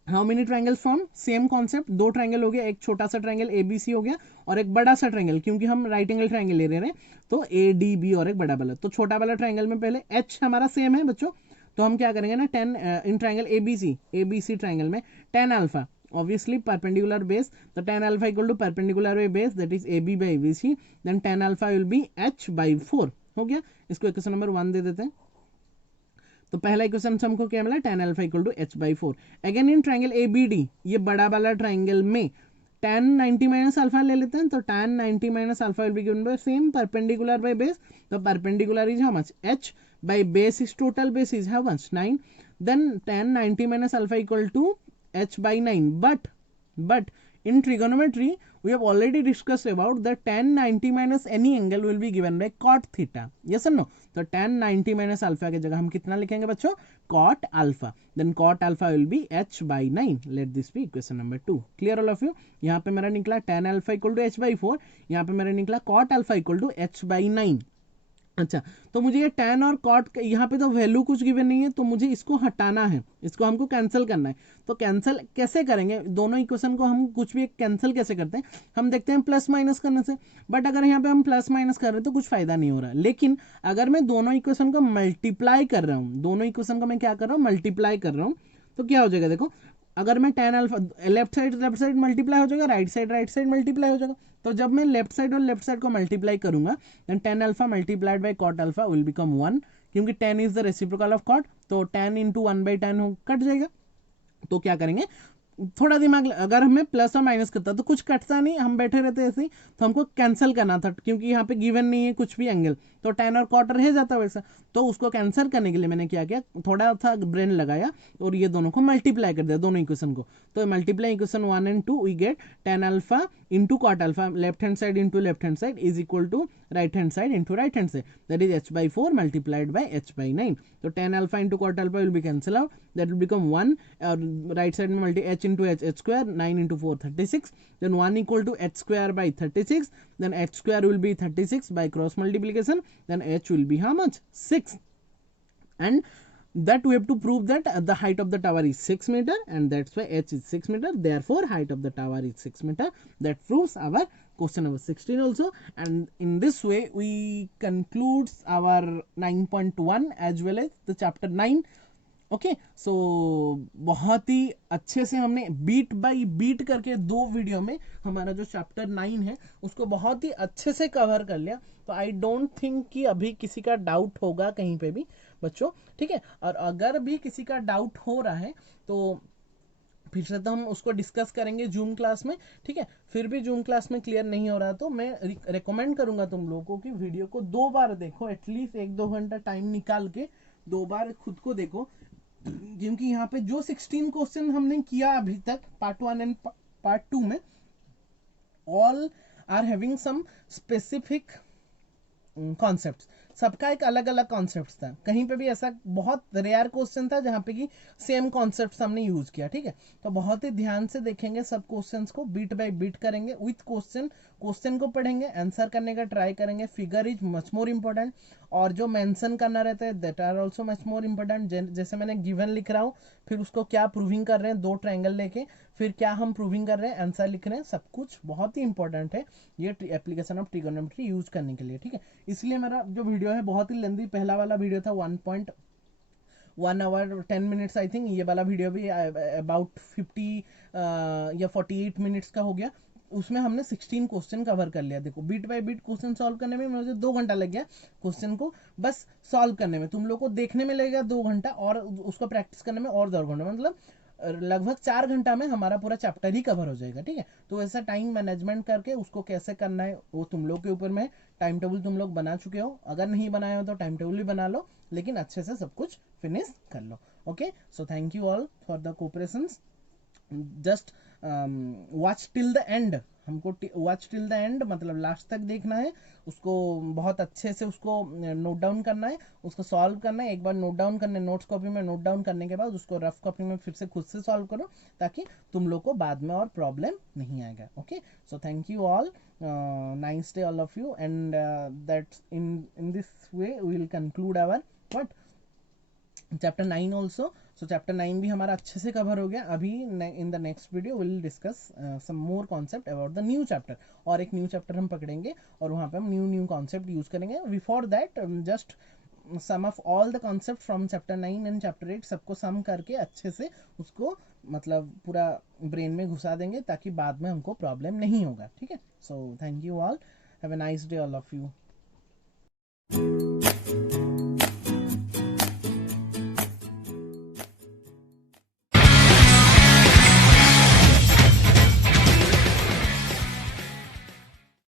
how many triangles form? Same concept, 2 triangle हो गया, एक छोटा सा ट्रायंगल ए बी सी हो गया, और एक बड़ा सा ट्रायंगल, क्योंकि हम राइट एंगल ट्रायंगल ले रहे हैं, तो ए डी बी और एक बड़ा वाला। तो छोटा वाला ट्रायंगल में पहले एच हमारा सेम है बच्चों, तो हम क्या करेंगे ना, 10 in triangle A B C triangle में 10 alpha, obviously perpendicular base, the tan alpha equal to perpendicular by base, that is AB by BC, then tan alpha will be H by 4। हो गया, इसको इक्वेशन नंबर 1 दे देते हैं। तो पहला equation हमको क्या मिला? tan alpha equal to H by 4। Again in triangle ABD, ये बड़ा वाला ट्रायंगल में tan 90 माइनस अल्फा ले लेते हैं, तो tan 90 minus alpha will be given by same perpendicular by base, तो perpendicular is how much? H by base is total base is how much? 9, then tan 90 minus alpha equal to h by 9, but But in trigonometry we have already discussed about the tan 90 minus any angle will be given by cot theta. Yes or no? तो tan 90 minus alpha की जगह हम कितना लिखेंगे बच्चों? cot alpha. Then cot alpha will be h by 9. Let this be equation number 2. Clear all of you? यहाँ पे मेरा निकला tan alpha equal to h by 4. यहाँ पे मेरा निकला cot alpha equal to h by 9. अच्छा, तो मुझे ये tan और cot यहाँ पे तो वैल्यू कुछ गिवन नहीं है, तो मुझे इसको हटाना है, इसको हमको कैंसिल करना है. तो कैंसिल कैसे करेंगे? दोनों इक्वेशन को हम कुछ भी कैंसिल कैसे करते हैं? हम देखते हैं प्लस माइनस करने से. बट अगर यहाँ पे हम प्लस माइनस कर रहे हैं तो कुछ फायदा नहीं हो रहा है. लेकिन अगर मैं दोनों इक्वेशन को मल्टीप्लाई कर रहा हूँ, दोनों इक्वेशन को मैं क्या कर रहा हूँ? मल्टीप्लाई कर रहा हूँ. तो क्या हो जाएगा? देखो, अगर मैं tan alpha left side multiply हो जाएगा, राइट साइड मल्टीप्लाई हो जाएगा. तो जब मैं लेफ्ट साइड और लेफ्ट साइड को मल्टीप्लाई करूंगा, then tan alpha multiplied by cot alpha will become 1, क्योंकि tan is the reciprocal of cot. तो tan इंटू 1/tan कट जाएगा. तो क्या करेंगे? थोड़ा दिमाग, अगर हमें प्लस और माइनस करता तो कुछ कटता नहीं, हम बैठे रहते ऐसे ही. तो हमको कैंसिल करना था, क्योंकि यहाँ पे गिवन नहीं है कुछ भी एंगल, तो tan और cot रह जाता वैसा. तो उसको कैंसिल करने के लिए मैंने क्या किया? थोड़ा सा ब्रेन लगाया और ये दोनों को मल्टीप्लाई कर दिया, दोनों इक्वेशन को. तो multiply equation 1 and 2 we get tan alpha into cot alpha, left hand side into left hand side is equal to right hand side into right hand side, that is h by 4 multiplied by h by 9. तो tan alpha into cot alpha will be cancel out, that will become 1, और right side में multi h into h square, 9 into 4 36, then 1 equal to h square by 36, then h square will be 36 by cross multiplication, then h will be how much? 6. And that we have to prove that the height of the tower is 6 meter, and that's why h is 6 meter, therefore height of the tower is 6 meter. That proves our question number 16 also. And in this way we concludes our 9.1 as well as the chapter 9. Okay, so बहुत ही अच्छे से हमने beat by beat करके 2 video में हमारा जो chapter 9 है उसको बहुत ही अच्छे से कवर कर लिया. तो आई डोंट थिंक कि अभी किसी का डाउट होगा कहीं पे भी बच्चों, ठीक है. और अगर भी किसी का डाउट हो रहा है तो फिर से तो हम उसको डिस्कस करेंगे जूम क्लास में, ठीक है. फिर भी जूम क्लास में क्लियर नहीं हो रहा तो मैं रिकमेंड करूंगा तुम लोगों को कि वीडियो को 2 बार देखो, एटलीस्ट 1-2 घंटा टाइम निकाल के 2 बार खुद को देखो, क्योंकि यहाँ पे जो 16 क्वेश्चन हमने किया अभी तक पार्ट 1 एंड पार्ट 2 में, all are having some specific concepts. सबका एक अलग अलग कॉन्सेप्ट था. कहीं पे भी ऐसा बहुत रेयर क्वेश्चन था जहाँ पे कि सेम कॉन्सेप्ट हमने यूज किया, ठीक है. तो बहुत ही ध्यान से देखेंगे सब क्वेश्चंस को, बीट बाय बीट करेंगे विथ क्वेश्चन को पढ़ेंगे, आंसर करने का ट्राई करेंगे. Figure is much more important, और जो मेंशन करना रहता है that are also much more important. जैसे मैंने गिवन लिख रहा हूँ, फिर उसको क्या प्रूविंग कर रहे हैं 2 ट्रायंगल लेके, फिर क्या हम प्रूविंग कर रहे हैं, आंसर लिख रहे हैं, सब कुछ बहुत ही इंपॉर्टेंट है ये एप्लीकेशन ऑफ ट्रिगोनोमेट्री यूज करने के लिए, ठीक है. इसलिए मेरा जो वीडियो है बहुत ही लेंदी, पहला वाला वीडियो था 1 hour 10 minutes आई थिंक, ये वाला वीडियो भी अबाउट 50 या 48 मिनट्स का हो गया. उसमें हमने 16 क्वेश्चन कवर कर लिया. देखो beat by beat question solve करने में मुझे 2 घंटा लग गया, क्वेश्चन को बस सॉल्व करने में. तुम लोग को देखने में लगेगा 2 घंटा, और उसको प्रैक्टिस करने में और 2 घंटा, मतलब लगभग 4 घंटा में हमारा पूरा चैप्टर ही कवर हो जाएगा, ठीक है. तो ऐसा टाइम मैनेजमेंट करके उसको कैसे करना है वो तुम लोग के ऊपर में. टाइम टेबल तुम लोग बना चुके हो, अगर नहीं बनाए हो तो टाइम टेबल भी बना लो, लेकिन अच्छे से सब कुछ फिनिश कर लो. Okay, so thank you all for the cooperation. Just watch till the end, हमको वॉच टिल द एंड मतलब लास्ट तक देखना है, उसको बहुत अच्छे से उसको नोट डाउन करना है, उसको सॉल्व करना है. एक बार नोट डाउन करने, नोट्स कॉपी में नोट डाउन करने के बाद उसको रफ कॉपी में फिर से खुद से सॉल्व करो, ताकि तुम लोग को बाद में और प्रॉब्लम नहीं आएगा. Okay, so thank you all, nice day all of you, and that's in this way we will conclude our what chapter 9 also. सो चैप्टर 9 भी हमारा अच्छे से कवर हो गया. अभी in the next video will discuss some more concept about the new chapter, और एक न्यू चैप्टर हम पकड़ेंगे और वहाँ पे हम न्यू कॉन्सेप्ट यूज करेंगे. Before that just some of all the concept from chapter 9 and chapter 8 सबको सम करके अच्छे से उसको मतलब पूरा ब्रेन में घुसा देंगे, ताकि बाद में हमको प्रॉब्लम नहीं होगा, ठीक है. सो thank you all, have a nice day all of you.